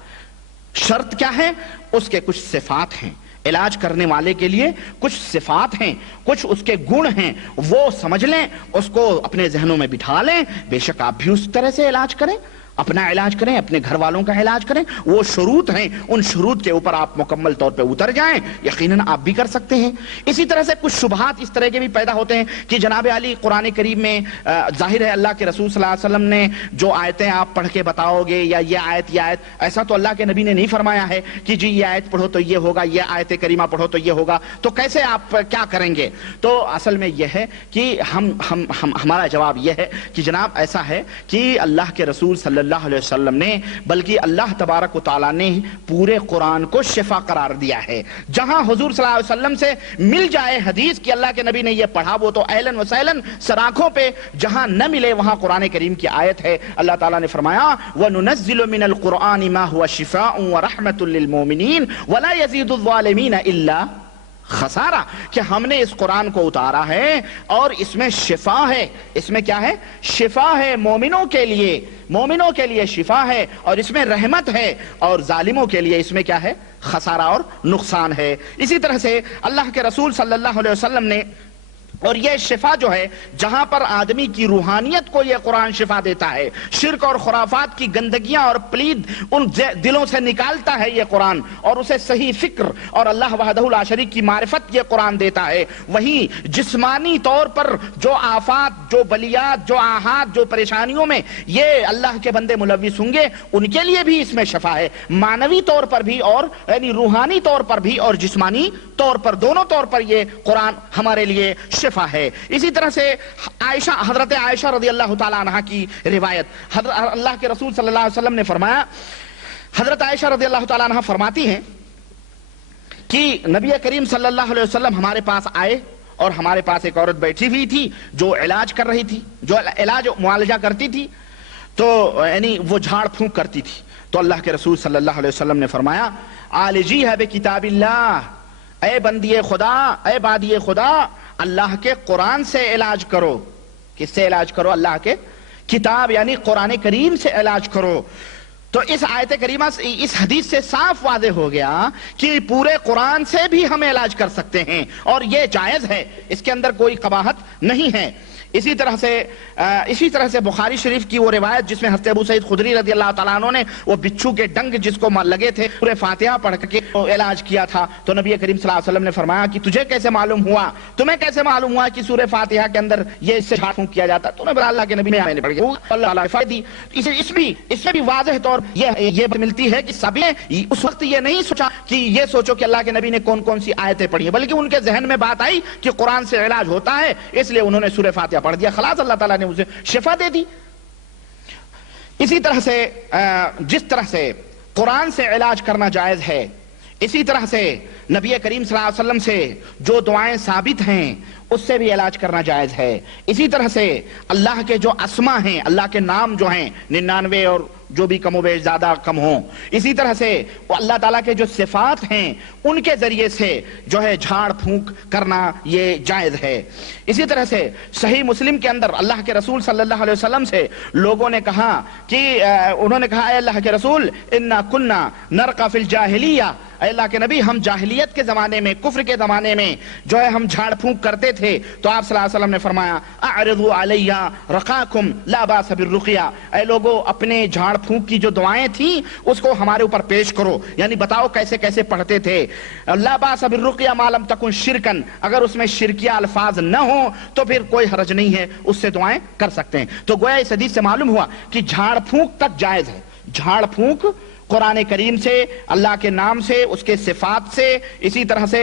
شرط کیا ہے؟ اس کے کچھ صفات ہیں، علاج کرنے والے کے لیے کچھ صفات ہیں، کچھ اس کے گن ہیں، وہ سمجھ لیں، اس کو اپنے ذہنوں میں بٹھا لیں، بے شک آپ بھی اس طرح سے علاج کریں، اپنا علاج کریں، اپنے گھر والوں کا علاج کریں۔ وہ شروط ہیں، ان شروط کے اوپر آپ مکمل طور پہ اتر جائیں، یقیناً آپ بھی کر سکتے ہیں۔ اسی طرح سے کچھ شبہات اس طرح کے بھی پیدا ہوتے ہیں کہ جناب علی قرآن کریم میں ظاہر ہے اللہ کے رسول صلی اللہ علیہ وسلم نے جو آیتیں آپ پڑھ کے بتاؤ گے، یا یہ آیت ایسا تو اللہ کے نبی نے نہیں فرمایا ہے کہ جی یہ آیت پڑھو تو یہ ہوگا، یہ آیت کریمہ پڑھو تو یہ ہوگا، تو کیسے آپ کیا کریں گے؟ تو اصل میں یہ ہے کہ ہمارا جواب یہ ہے کہ جناب ایسا ہے کہ اللہ کے رسول صلی اللہ علیہ وسلم نے، بلکہ اللہ تبارک و تعالیٰ نے پورے قرآن کو شفا قرار دیا ہے۔ جہاں حضور صلی اللہ علیہ وسلم سے مل جائے حدیث کہ اللہ کے نبی نے یہ پڑھا، وہ تو اہلاً و سہلاً سراخوں پہ، جہاں نہ ملے وہاں قرآن کریم کی آیت ہے۔ اللہ تعالیٰ نے فرمایا وَنُنَزِّلُ مِنَ الْقُرْآنِ مَا هُوَ شِفَاءٌ وَرَحْمَةٌ لِّلْمُؤْمِنِينَ وَلَا يَزِيدُ الظَّالِمِينَ إِلَّا خسارہ، کہ ہم نے اس قرآن کو اتارا ہے اور اس میں شفا ہے، اس میں کیا ہے؟ شفا ہے، مومنوں کے لیے شفا ہے، اور اس میں رحمت ہے، اور ظالموں کے لیے اس میں کیا ہے؟ خسارہ اور نقصان ہے۔ اسی طرح سے اللہ کے رسول صلی اللہ علیہ وسلم نے اور یہ شفا جو ہے جہاں پر آدمی کی روحانیت کو یہ قرآن شفا دیتا ہے، شرک اور خرافات کی گندگیاں اور پلید ان دلوں سے نکالتا ہے یہ قرآن، اور اسے صحیح فکر اور اللہ وحدہ لا شریک کی معرفت یہ قرآن دیتا ہے، وہیں جسمانی طور پر جو آفات، جو بلیات، جو آہات، جو پریشانیوں میں یہ اللہ کے بندے ملوث ہوں گے ان کے لیے بھی اس میں شفا ہے، معنوی طور پر بھی اور یعنی روحانی طور پر بھی اور جسمانی طور پر، دونوں طور پر یہ قرآن ہمارے لیے شفا ہے۔ اسی طرح سے حضرت عائشہ رضی اللہ تعالی عنہ کی روایت، اللہ کے رسول صلی اللہ علیہ وسلم نے فرمایا، حضرت عائشہ رضی اللہ تعالی عنہ فرماتی ہیں کہ نبی کریم صلی اللہ علیہ وسلم ہمارے پاس آئے اور ہمارے پاس ایک عورت بیٹھی ہوئی تھی جو علاج کر رہی تھی، جو علاج معالجہ کرتی تھی، تو یعنی وہ جھاڑ پھونک کرتی تھی، تو اللہ کے رسول صلی اللہ علیہ وسلم نے فرمایا عالجی ہے بکتاب اللہ، اے بندی خدا، اے بادی خدا، اللہ کے قرآن سے علاج کرو۔ کس سے علاج کرو؟ اللہ کے کتاب یعنی قرآن کریم سے علاج کرو۔ تو اس آیت کریمہ سے، اس حدیث سے صاف واضح ہو گیا کہ پورے قرآن سے بھی ہم علاج کر سکتے ہیں اور یہ جائز ہے، اس کے اندر کوئی قباحت نہیں ہے۔ اسی طرح سے بخاری شریف کی وہ روایت جس میں حضرت ابو سعید خدری رضی اللہ تعالیٰ عنہ نے وہ بچھو کے ڈنگ جس کو لگے تھے سورہ فاتحہ پڑھ کے علاج کیا تھا، تو نبی کریم صلی اللہ علیہ وسلم نے فرمایا کہ تجھے کیسے معلوم ہوا، تمہیں کیسے معلوم ہوا کہ سورہ فاتحہ کے اندر یہ اس سے جھاڑ پھونک کیا جاتا؟ تو نے بولا اللہ کے نبی نے پڑھ گیا اللہ تعالیٰ فائدہ دی۔ اس میں بھی واضح طور یہ ملتی ہے کہ سب نے اس وقت یہ نہیں سوچا کہ یہ سوچو کہ اللہ کے نبی نے کون کون سی آیتیں پڑھی ہیں، بلکہ ان کے ذہن میں بات آئی کہ قرآن سے علاج ہوتا ہے، اس لیے انہوں نے سورہ فاتحہ پڑھ دیا، خلاص اللہ تعالیٰ نے اسے شفا دے دی۔ اسی طرح سے جس طرح سے قرآن سے علاج کرنا جائز ہے، اسی طرح سے نبی کریم صلی اللہ علیہ وسلم سے جو دعائیں ثابت ہیں اس سے بھی علاج کرنا جائز ہے۔ اسی طرح سے اللہ کے جو اسما ہیں، اللہ کے نام جو ہیں 99 اور جو بھی کم و بیش زیادہ کم ہوں، اسی طرح سے وہ اللہ تعالیٰ کے جو صفات ہیں ان کے ذریعے سے جو ہے جھاڑ پھونک کرنا یہ جائز ہے۔ اسی طرح سے صحیح مسلم کے اندر اللہ کے رسول صلی اللہ علیہ وسلم سے لوگوں نے کہا کہ انہوں نے کہا اے اللہ کے رسول انا کنا نرقى فی الجاہلیہ، اے اللہ کے نبی ہم جاہلیت کے زمانے میں، کفر کے زمانے میں جو ہے ہم جھاڑ پھونک کرتے تھے، تو آپ صلی اللہ علیہ وسلم نے فرمایا اعرضوا علی رقاکم لا باس بالرقیہ، اے لوگو اپنے جھاڑ پھونک کی جو دعائیں تھیں اس کو ہمارے اوپر پیش کرو، یعنی بتاؤ کیسے کیسے پڑھتے تھے۔ لا باس بالرقیہ ما لم تکن شرکن، اگر اس میں شرکیہ الفاظ نہ ہوں تو پھر کوئی حرج نہیں ہے، اس سے دعائیں کر سکتے ہیں۔ تو گویا اس حدیث سے معلوم ہوا کہ جھاڑ پھونک تک جائز ہے، جھاڑ پھونک قرآن کریم سے، اللہ کے نام سے، اس کے صفات سے، اسی طرح سے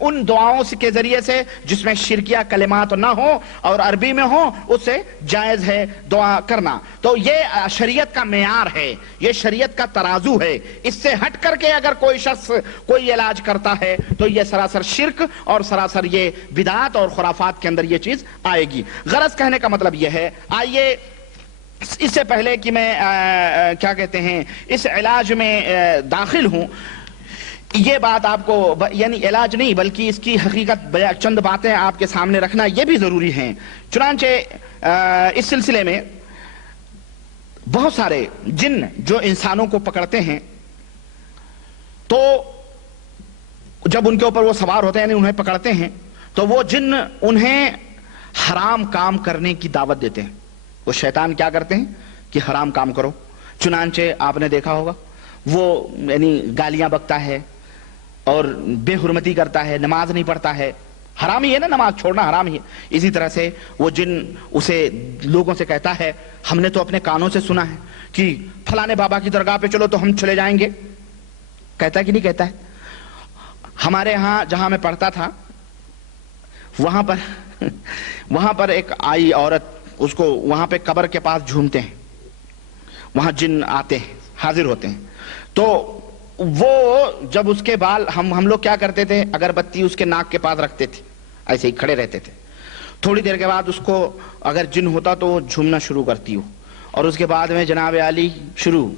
ان دعاؤں کے ذریعے سے جس میں شرکیہ کلمات نہ ہو اور عربی میں ہو، اس سے جائز ہے دعا کرنا۔ تو یہ شریعت کا معیار ہے، یہ شریعت کا ترازو ہے، اس سے ہٹ کر کے اگر کوئی شخص کوئی علاج کرتا ہے تو یہ سراسر شرک اور سراسر یہ بدعات اور خرافات کے اندر یہ چیز آئے گی۔ غرض کہنے کا مطلب یہ ہے، آئیے اس سے پہلے کہ میں کیا کہتے ہیں اس علاج میں داخل ہوں، یہ بات آپ کو یعنی علاج نہیں بلکہ اس کی حقیقت چند باتیں آپ کے سامنے رکھنا یہ بھی ضروری ہیں۔ چنانچہ اس سلسلے میں بہت سارے جن جو انسانوں کو پکڑتے ہیں تو جب ان کے اوپر وہ سوار ہوتے ہیں یعنی انہیں پکڑتے ہیں تو وہ جن انہیں حرام کام کرنے کی دعوت دیتے ہیں۔ وہ شیطان کیا کرتے ہیں کہ حرام کام کرو، چنانچہ آپ نے دیکھا ہوگا وہ یعنی گالیاں بکتا ہے اور بے حرمتی کرتا ہے، نماز نہیں پڑھتا ہے، حرام ہی ہے نا، نماز چھوڑنا حرام ہی ہے۔ اسی طرح سے وہ جن اسے لوگوں سے کہتا ہے، ہم نے تو اپنے کانوں سے سنا ہے کہ فلانے بابا کی درگاہ پہ چلو تو ہم چلے جائیں گے، کہتا ہے کہ نہیں کہتا ہے؟ ہمارے ہاں جہاں میں پڑھتا تھا وہاں پر ایک آئی عورت، اس کو وہاں پہ قبر کے پاس جھومتے ہیں، وہاں جن آتے ہیں، حاضر ہوتے ہیں، تو وہ جب اس کے بال ہم لوگ کیا کرتے تھے، اگربتی اس کے ناک کے پاس رکھتے تھے، ایسے ہی کھڑے رہتے تھے، تھوڑی دیر کے بعد اس کو اگر جن ہوتا تو جھومنا شروع کرتی ہو، اور اس کے بعد میں جناب عالی شروع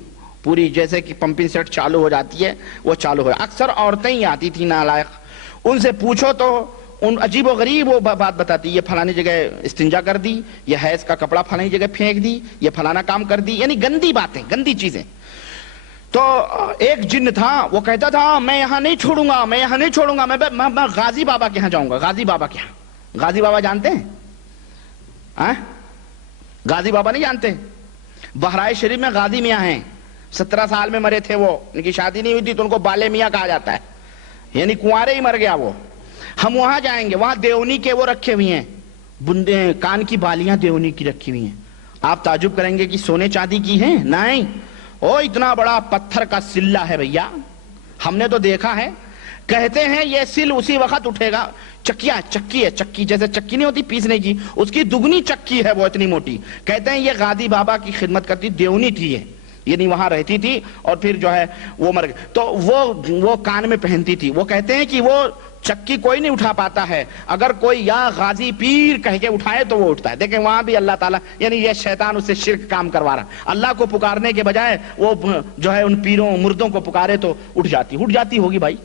پوری جیسے کہ پمپنگ سیٹ چالو ہو جاتی ہے وہ چالو ہو۔ اکثر عورتیں ہی آتی تھی نالائق، ان سے پوچھو تو ان عجیب و غریب وہ بات بتاتی، یہ فلانی جگہ استنجا کر دی، یہ حیض کا کپڑا فلانی جگہ پھینک دی، یہ فلانا کام کر دی، یعنی گندی باتیں، گندی چیزیں۔ تو ایک جن تھا وہ کہتا تھا میں یہاں نہیں چھوڑوں گا، میں یہاں نہیں چھوڑوں گا، میں غازی بابا کے یہاں جاؤں گا، غازی بابا کے یہاں۔ غازی بابا جانتے ہیں؟ غازی بابا نہیں جانتے؟ بہرائچ شریف میں غازی میاں ہیں، 17 سال میں مرے تھے وہ، ان کی شادی نہیں ہوئی تھی تو ان کو بالے میاں کہا جاتا ہے، یعنی کنوارے ہی مر گیا وہ۔ ہم وہاں جائیں گے، وہاں دیونی کے وہ رکھے ہوئے ہیں، بندے کان کی بالیاں دیونی کی رکھی ہوئی ہیں۔ آپ تعجب کریں گے کہ سونے چاندی کی ہیں؟ نہیں، او اتنا بڑا پتھر کا سلہ ہے بھیا، ہم نے تو دیکھا ہے۔ کہتے ہیں یہ سل اسی وقت اٹھے گا، چکی ہے، چکی جیسے چکی نہیں ہوتی پیسنے کی، اس کی دگنی چکی ہے وہ اتنی موٹی۔ کہتے ہیں یہ غازی بابا کی خدمت کرتی دیونی تھی یہ، یعنی وہاں رہتی تھی اور پھر جو ہے وہ مر گئی تو وہ کان میں پہنتی تھی۔ وہ کہتے ہیں کہ وہ چکی کوئی نہیں اٹھا پاتا ہے، اگر کوئی یا غازی پیر کہہ کے اٹھائے تو وہ اٹھتا ہے۔ دیکھیں وہاں بھی اللہ تعالیٰ، یعنی یہ شیطان اس سے شرک کام کروا رہا، اللہ کو پکارنے کے بجائے وہ جو ہے ان پیروں مردوں کو پکارے تو اٹھ جاتی ہوگی بھائی۔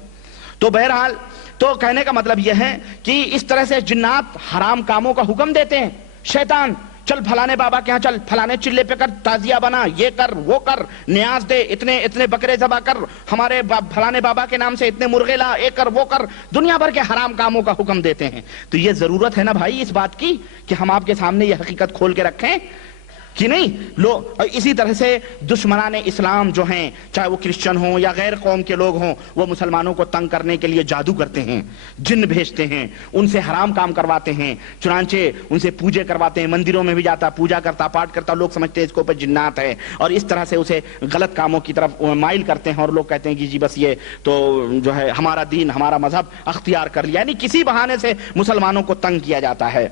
تو بہرحال تو کہنے کا مطلب یہ ہے کہ اس طرح سے جنات حرام کاموں کا حکم دیتے ہیں۔ شیطان چل فلانے بابا کے ہاں چل، فلانے چلے پہ کر تعزیہ بنا، یہ کر وہ کر، نیاز دے، اتنے بکرے ذبح کر، ہمارے فلانے بابا کے نام سے اتنے مرغے لا، یہ کر وہ کر، دنیا بھر کے حرام کاموں کا حکم دیتے ہیں۔ تو یہ ضرورت ہے نا بھائی اس بات کی کہ ہم آپ کے سامنے یہ حقیقت کھول کے رکھیں کہ نہیں؟ اسی طرح سے دشمنان اسلام جو ہیں، چاہے وہ کرسچن ہوں یا غیر قوم کے لوگ ہوں، وہ مسلمانوں کو تنگ کرنے کے لیے جادو کرتے ہیں، جن بھیجتے ہیں، ان سے حرام کام کرواتے ہیں، چنانچہ ان سے پوجے کرواتے ہیں، مندروں میں بھی جاتا، پوجا کرتا، پاٹ کرتا، لوگ سمجھتے ہیں اس کے اوپر جنات ہے، اور اس طرح سے اسے غلط کاموں کی طرف مائل کرتے ہیں، اور لوگ کہتے ہیں کہ جی بس یہ تو جو ہے ہمارا دین، ہمارا مذہب اختیار کر لیا، یعنی کسی بہانے سے مسلمانوں کو تنگ کیا جاتا ہے۔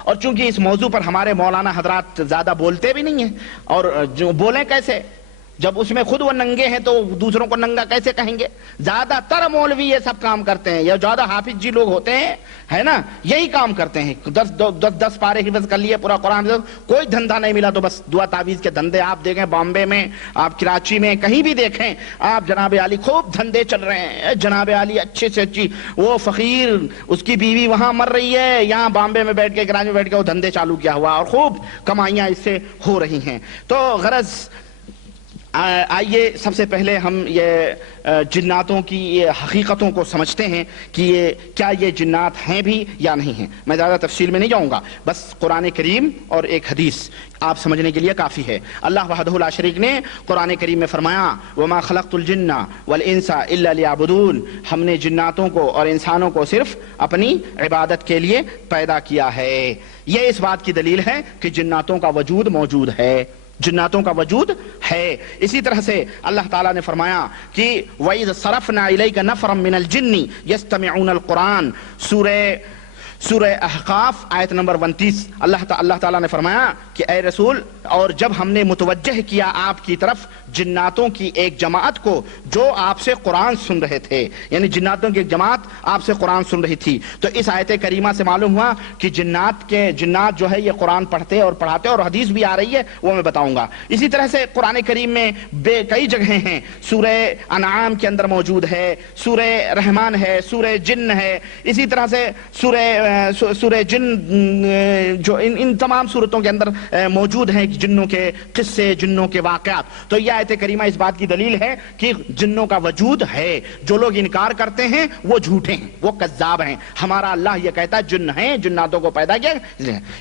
اور چونکہ اس موضوع پر ہمارے مولانا حضرات زیادہ بولتے بھی نہیں ہیں، اور جو بولیں کیسے جب اس میں خود وہ ننگے ہیں تو دوسروں کو ننگا کیسے کہیں گے؟ زیادہ تر مولوی یہ سب کام کرتے ہیں، یا زیادہ حافظ جی لوگ ہوتے ہیں، ہے نا، یہی کام کرتے ہیں۔ 10 پارے حفظ کر لیے، پورا قرآن، کوئی دھندا نہیں ملا تو بس دعا تعویذ کے دھندے۔ آپ دیکھیں بامبے میں، آپ کراچی میں، کہیں بھی دیکھیں آپ، جناب عالی خوب دھندے چل رہے ہیں، جناب عالی اچھے سے اچھی، وہ فقیر اس کی بیوی وہاں مر رہی ہے، یہاں بامبے میں بیٹھ کے، کراچی میں بیٹھ کے وہ دھندے چالو کیا ہوا، اور خوب کمائیاں اس سے ہو رہی ہیں۔ تو غرض آئیے سب سے پہلے ہم یہ جناتوں کی یہ حقیقتوں کو سمجھتے ہیں کہ کیا یہ جنات ہیں بھی یا نہیں ہیں۔ میں زیادہ تفصیل میں نہیں جاؤں گا، بس قرآن کریم اور ایک حدیث آپ سمجھنے کے لیے کافی ہے۔ اللہ وحدہ لا شریک نے قرآن کریم میں فرمایا وَمَا خَلَقْتُ الْجِنَّ وَالْإِنسَ إِلَّا لِيَعْبُدُونَ، ہم نے جناتوں کو اور انسانوں کو صرف اپنی عبادت کے لیے پیدا کیا ہے۔ یہ اس بات کی دلیل ہے کہ جناتوں کا وجود موجود ہے، جناتوں کا وجود ہے۔ اسی طرح سے اللہ تعالیٰ نے فرمایا کہ وَإِذْ صَرَفْنَا إِلَيْكَ نَفْرًا مِّنَ الْجِنِّ يَسْتَمِعُونَ الْقُرْآنَ، سورہ احقاف آیت نمبر 29۔ اللہ تعالیٰ نے فرمایا کہ اے رسول، اور جب ہم نے متوجہ کیا آپ کی طرف جناتوں کی ایک جماعت کو جو آپ سے قرآن سن رہے تھے، یعنی جناتوں کی ایک جماعت آپ سے قرآن سن رہی تھی، تو اس آیت کریمہ سے معلوم ہوا کہ جنات جو ہے یہ قرآن پڑھتے اور پڑھاتے، اور حدیث بھی آ رہی ہے وہ میں بتاؤں گا۔ اسی طرح سے قرآن کریم میں کئی جگہیں ہیں، سورہ انعام کے اندر موجود ہے، سورہ رحمان ہے، سورہ جن ہے، اسی طرح سے سورہ جن، جو ان تمام صورتوں کے اندر موجود ہیں جنوں کے قصے، جنوں کے واقعات۔ تو یہ آیت کریمہ اس بات کی دلیل ہے کہ جنوں کا وجود ہے۔ جو لوگ انکار کرتے ہیں وہ جھوٹے ہیں، وہ کذاب ہیں۔ ہمارا اللہ یہ کہتا ہے جن ہیں، جناتوں کو پیدا کیا۔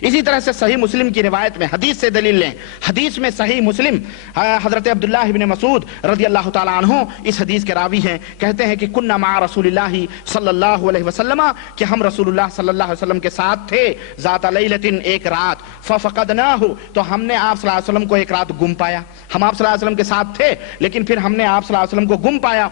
اسی طرح سے صحیح مسلم کی روایت میں حدیث سے دلیل لیں، حدیث میں صحیح مسلم حضرت عبداللہ ابن مسعود رضی اللہ تعالی عنہ اس حدیث کے راوی ہیں، کہتے ہیں کہ کننا مع رسول اللہ صلی اللہ علیہ وسلم، کہ ہم رسول اللہ صلی اللہ علیہ وسلم کے ساتھ تھے، ذات لیلۃ، ایک رات، ففقدناہ، تو ہم نے آپ صلی اللہ علیہ وسلم کو ایک رات گم پایا۔ ہم آپ صلی اللہ علیہ وسلم کے ساتھ تھے لیکن پھر ہم نے آپ صلی اللہ علیہ وسلم کو گم پایا،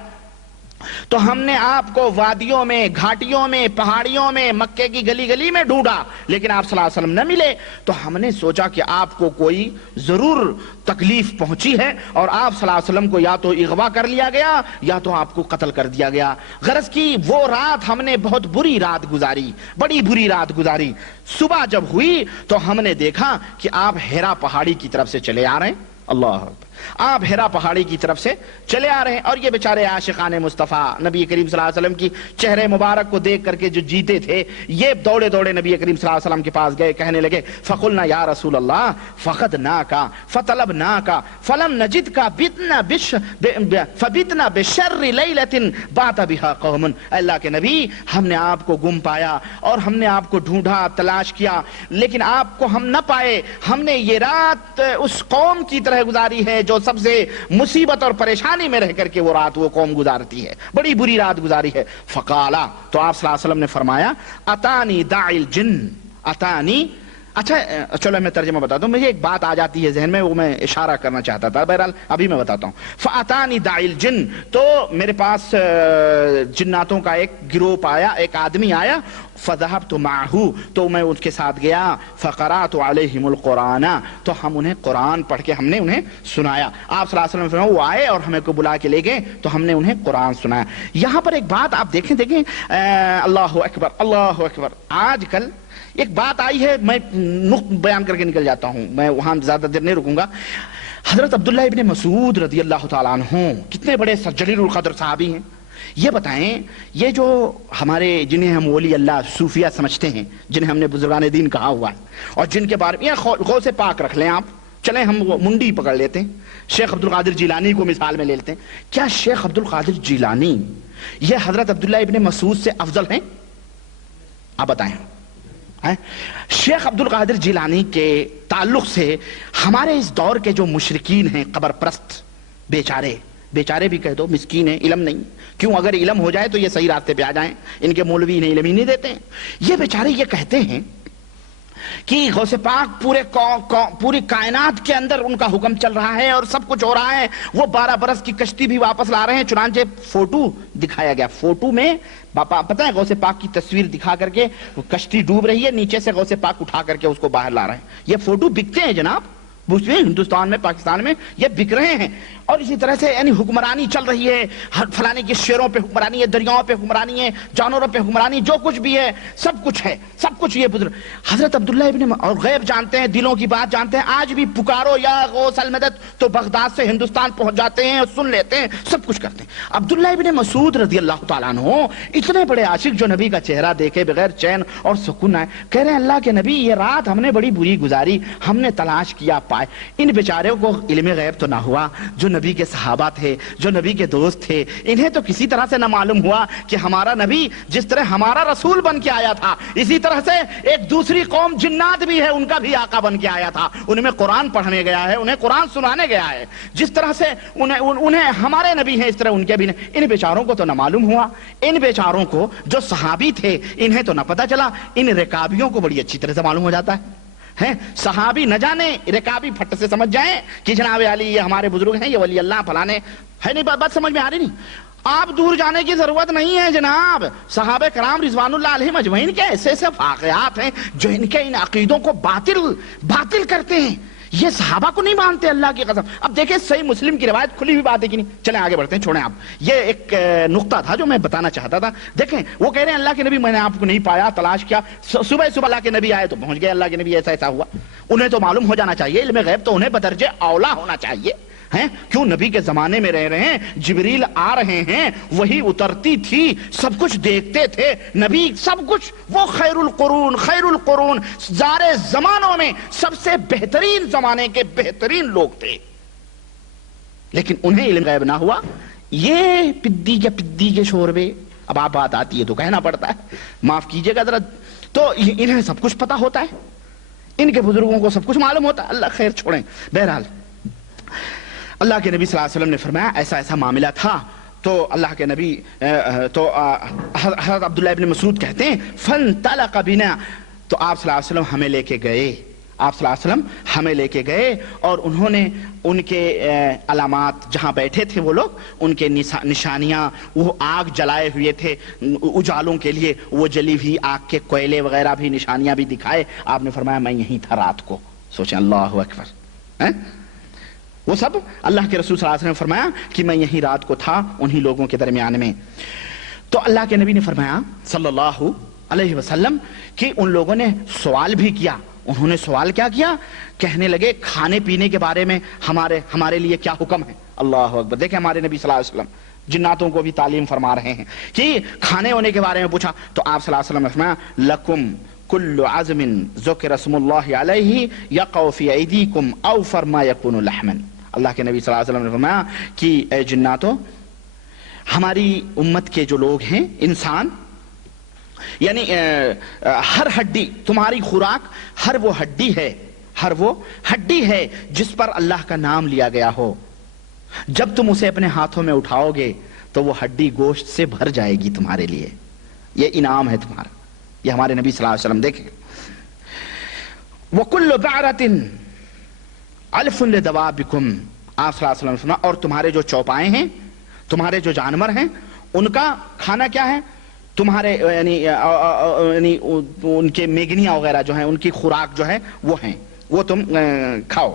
تو ہم نے آپ کو وادیوں میں، گھاٹیوں میں، پہاڑیوں میں، مکے کی گلی گلی میں ڈھونڈا لیکن آپ صلی اللہ علیہ وسلم نہ ملے۔ تو ہم نے سوچا کہ آپ کو کوئی ضرور تکلیف پہنچی ہے اور آپ صلی اللہ علیہ وسلم کو یا تو اغوا کر لیا گیا یا تو آپ کو قتل کر دیا گیا۔ غرض کی وہ رات ہم نے بہت بری رات گزاری، بڑی بری رات گزاری۔ صبح جب ہوئی تو ہم نے دیکھا کہ آپ ہیرا پہاڑی کی طرف سے چلے آ رہے ہیں۔ اللہ اکبر۔ آپ ہیرا پہاڑی کی طرف سے چلے آ رہے ہیں، اور یہ بیچارے عاشقان مصطفیٰ نبی کریم صلی اللہ علیہ وسلم کی چہرے مبارک کو دیکھ کر کے جو جیتے تھے، یہ دوڑے دوڑے نبی کریم صلی اللہ علیہ وسلم کے پاس گئے، کہنے لگے فقلنا یا رسول اللہ فقدناک فطلبناک فلم نجدک فبتنا بشر لیلۃ بات بها قوم، اللہ کے نبی ہم نے آپ کو گم پایا اور ہم نے آپ کو ڈھونڈا، تلاش کیا، لیکن آپ کو ہم نہ پائے، ہم نے یہ رات اس قوم کی طرح گزاری ہے جو سب سے مصیبت اور پریشانی میں رہ کر کے وہ رات وہ قوم گزارتی ہے، بڑی بری رات گزاری ہے۔ فقالا، تو آپ صلی اللہ علیہ وسلم نے فرمایا اتانی داعی الجن، اتانی، اچھا چلو میں ترجمہ بتاتا ہوں، مجھے ایک بات آ جاتی ہے ذہن میں، وہ میں اشارہ کرنا چاہتا تھا، بہرحال ابھی میں بتاتا ہوں۔ فاتانی داعی الجن، تو میرے پاس جناتوں کا ایک گروپ آیا، ایک آدمی آیا، فذهبت معه، تو میں اس کے ساتھ گیا، فقرات علیہم القرآن، تو ہم انہیں قرآن پڑھ کے ہم نے انہیں سنایا۔ آپ صلی اللہ علیہ وسلم وہ آئے اور ہمیں کو بلا کے لے گئے تو ہم نے انہیں قرآن سنایا۔ یہاں پر ایک بات آپ دیکھیں اللہ اکبر اللہ اکبر، آج کل ایک بات آئی ہے، میں نقط بیان کر کے نکل جاتا ہوں، میں وہاں زیادہ دیر نہیں رکوں گا۔ حضرت عبداللہ ابن مسعود رضی اللہ تعالیٰ عنہ کتنے بڑے جلیل القدر صحابی ہیں، یہ بتائیں، یہ جو ہمارے جنہیں ہم ولی اللہ صوفیہ سمجھتے ہیں، جنہیں ہم نے بزرگان دین کہا ہوا ہے، اور جن کے بارے میں غوث پاک رکھ لیں آپ، چلیں ہم وہ منڈی پکڑ لیتے ہیں، شیخ عبد القادر جیلانی کو مثال میں لے لیتے ہیں، کیا شیخ عبد القادر جیلانی یہ حضرت عبداللہ ابن مسعود سے افضل ہیں؟ آپ بتائیں۔ شیخ عبد القادر جیلانی کے تعلق سے ہمارے اس دور کے جو مشرکین ہیں، قبر پرست، بیچارے بھی کہہ دو، مسکین ہیں، علم نہیں، کیوں اگر علم ہو جائے تو یہ صحیح راستے پہ آ جائیں، ان کے مولوی انہیں علم ہی نہیں دیتے ہیں، یہ بیچارے یہ کہتے ہیں کہ غوث پاک پوری کائنات کے اندر ان کا حکم چل رہا ہے اور سب کچھ ہو رہا ہے، وہ 12 برس کی کشتی بھی واپس لا رہے ہیں، چنانچہ فوٹو دکھایا گیا، فوٹو میں پتہ ہے غوث پاک کی تصویر دکھا کر کے کشتی ڈوب رہی ہے، نیچے سے غوث پاک اٹھا کر کے اس کو باہر لا رہے ہیں، یہ فوٹو بکتے ہیں جناب، ہندوستان میں، پاکستان میں یہ بک رہے ہیں، اور اسی طرح سے یعنی حکمرانی چل رہی ہے، فلانے کے شیروں پہ حکمرانی ہے، دریاؤں پہ حکمرانی ہے، جانوروں پہ حکمرانی، جو کچھ بھی ہے سب کچھ ہے، سب کچھ یہ بزرگ حضرت عبداللہ ابن اور غیب جانتے ہیں، دلوں کی بات جانتے ہیں، آج بھی پکارو یا غوث المدد تو بغداد سے ہندوستان پہنچ جاتے ہیں اور سن لیتے ہیں، سب کچھ کرتے ہیں۔ عبداللہ ابن مسعود رضی اللہ تعالیٰ عنہ اتنے بڑے عاشق جو نبی کا چہرہ دیکھے بغیر چین اور سکون آئے، کہہ رہے ہیں اللہ کے نبی یہ رات ہم نے بڑی بری گزاری، ہم نے تلاش کیا پائے۔ ان بیچاروں کو علم غیب تو نہ ہوا، جو نبی کے صحابہ تھے، جو نبی کے دوست تھے، انہیں تو کسی طرح سے نہ معلوم ہوا کہ ہمارا نبی جس طرح ہمارا رسول بن کے آیا تھا، اسی طرح سے ایک دوسری قوم جنات بھی ہے، ان کا بھی آقا بن کے آیا تھا، ان میں قرآن پڑھنے گیا ہے، انہیں قرآن سنانے گیا ہے، جس طرح سے انہیں ہمارے نبی ہیں اس طرح ان کے بھی نہیں۔ ان بیچاروں کو تو نہ معلوم ہوا، ان بیچاروں کو جو صحابی تھے انہیں تو نہ پتہ چلا، ان رکابیوں کو بڑی اچھی طرح سے معلوم ہو جاتا ہے، صحابی نہ جانے، رکابی پھٹ سے سمجھ جائیں کہ جناب علی یہ ہمارے بزرگ ہیں، یہ ولی اللہ فلانے ہے، نہیں بات سمجھ میں آ رہی نہیں، آپ دور جانے کی ضرورت نہیں ہے جناب، صحابہ کرام رضوان اللہ علیہم اجمعین کے ایسے ایسے واقعات ہیں جو ان کے ان عقیدوں کو باطل کرتے ہیں، یہ صحابہ کو نہیں مانتے، اللہ کی قسم۔ اب دیکھیں صحیح مسلم کی روایت کھلی ہوئی بات ہے کہ نہیں، چلیں آگے بڑھتے ہیں، چھوڑیں آپ، یہ ایک نقطہ تھا جو میں بتانا چاہتا تھا۔ دیکھیں وہ کہہ رہے ہیں اللہ کے نبی میں نے آپ کو نہیں پایا، تلاش کیا، صبح اللہ کے نبی آئے تو پہنچ گئے، اللہ کے نبی ایسا ایسا ہوا، انہیں تو معلوم ہو جانا چاہیے، علم غیب تو انہیں بدرجہ اولا ہونا چاہیے، ہیں کیوں نبی کے زمانے میں رہ رہے ہیں، جبریل آ رہے ہیں، وہی اترتی تھی، سب کچھ دیکھتے تھے نبی، سب کچھ، وہ خیر القرون سارے زمانوں میں سب سے بہترین زمانے کے بہترین لوگ تھے، لیکن انہیں علم غیب نہ ہوا، یہ پدی کے شوربے، اب آپ بات آتی ہے تو کہنا پڑتا ہے، معاف کیجئے گا ذرا، تو انہیں سب کچھ پتا ہوتا ہے، ان کے بزرگوں کو سب کچھ معلوم ہوتا ہے، اللہ خیر چھوڑیں۔ بہرحال اللہ کے نبی صلی اللہ علیہ وسلم نے فرمایا ایسا ایسا معاملہ تھا، تو اللہ کے نبی تو حضرت عبداللہ ابن مسعود کہتے ہیں فانطلق بنا، تو آپ صلی اللہ علیہ وسلم ہمیں لے کے گئے، آپ صلی اللہ علیہ وسلم ہمیں لے کے گئے، اور انہوں نے ان کے علامات جہاں بیٹھے تھے وہ لوگ، ان کے نشانیاں، وہ آگ جلائے ہوئے تھے اجالوں کے لیے، وہ جلی ہوئی آگ کے کوئلے وغیرہ بھی نشانیاں بھی دکھائے، آپ نے فرمایا میں یہیں تھا رات کو، سوچیں اللہ اکبر، وہ سب اللہ کے رسول صلی اللہ علیہ وسلم نے فرمایا کہ میں یہیں رات کو تھا انہی لوگوں کے درمیان میں۔ تو اللہ کے نبی نے فرمایا صلی اللہ علیہ وسلم کہ ان لوگوں نے سوال بھی کیا، انہوں نے سوال کیا کیا؟ کہنے لگے کھانے پینے کے بارے میں ہمارے لیے کیا حکم ہے؟ اللہ اکبر! دیکھیں ہمارے نبی صلی اللہ علیہ وسلم جناتوں کو بھی تعلیم فرما رہے ہیں کہ کھانے ہونے کے بارے میں پوچھا تو آپ صلی اللہ علیہ وسلم نے فرمایا لکم کل عظم ذکر اسم اللہ علیہ یقع فی ایدیکم اوفر ما یکون لحما. اللہ کے نبی صلی اللہ علیہ وسلم نے فرمایا کہ اے جناتو، ہماری امت کے جو لوگ ہیں، انسان، یعنی ہر ہڈی، تمہاری خوراک ہر وہ ہڈی ہے جس پر اللہ کا نام لیا گیا ہو، جب تم اسے اپنے ہاتھوں میں اٹھاؤ گے تو وہ ہڈی گوشت سے بھر جائے گی تمہارے لیے. یہ انعام ہے تمہارا. یہ ہمارے نبی صلی اللہ علیہ وسلم دیکھیں. وَكُلُّ بَعْرَةٍ عَلْفٌ لِدَوَابِكُمْ. آپ صلی اللہ علیہ وسلم نے فرمایا اور تمہارے جو چوپائے ہیں، تمہارے جو جانور ہیں، ان کا کھانا کیا ہے؟ تمہارے یعنی ان کے میگنیاں وغیرہ جو ہیں، ان کی خوراک جو ہے وہ ہیں، وہ تم کھاؤ.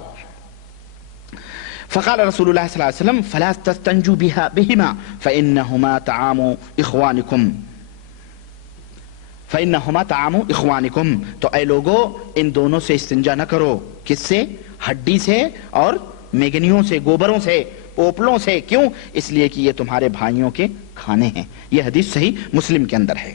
فقال رسول اللہ صلی اللہ علیہ وسلم فلا تستنجوا بهما فإنهما طعام اخوانکم. تو اے لوگو ان دونوں سے استنجا نہ کرو. کس سے؟ ہڈی سے اور میگنیوں سے، گوبروں سے، پوپلوں سے. کیوں؟ اس لیے کہ یہ تمہارے بھائیوں کے کھانے ہیں. یہ حدیث صحیح مسلم کے اندر ہے.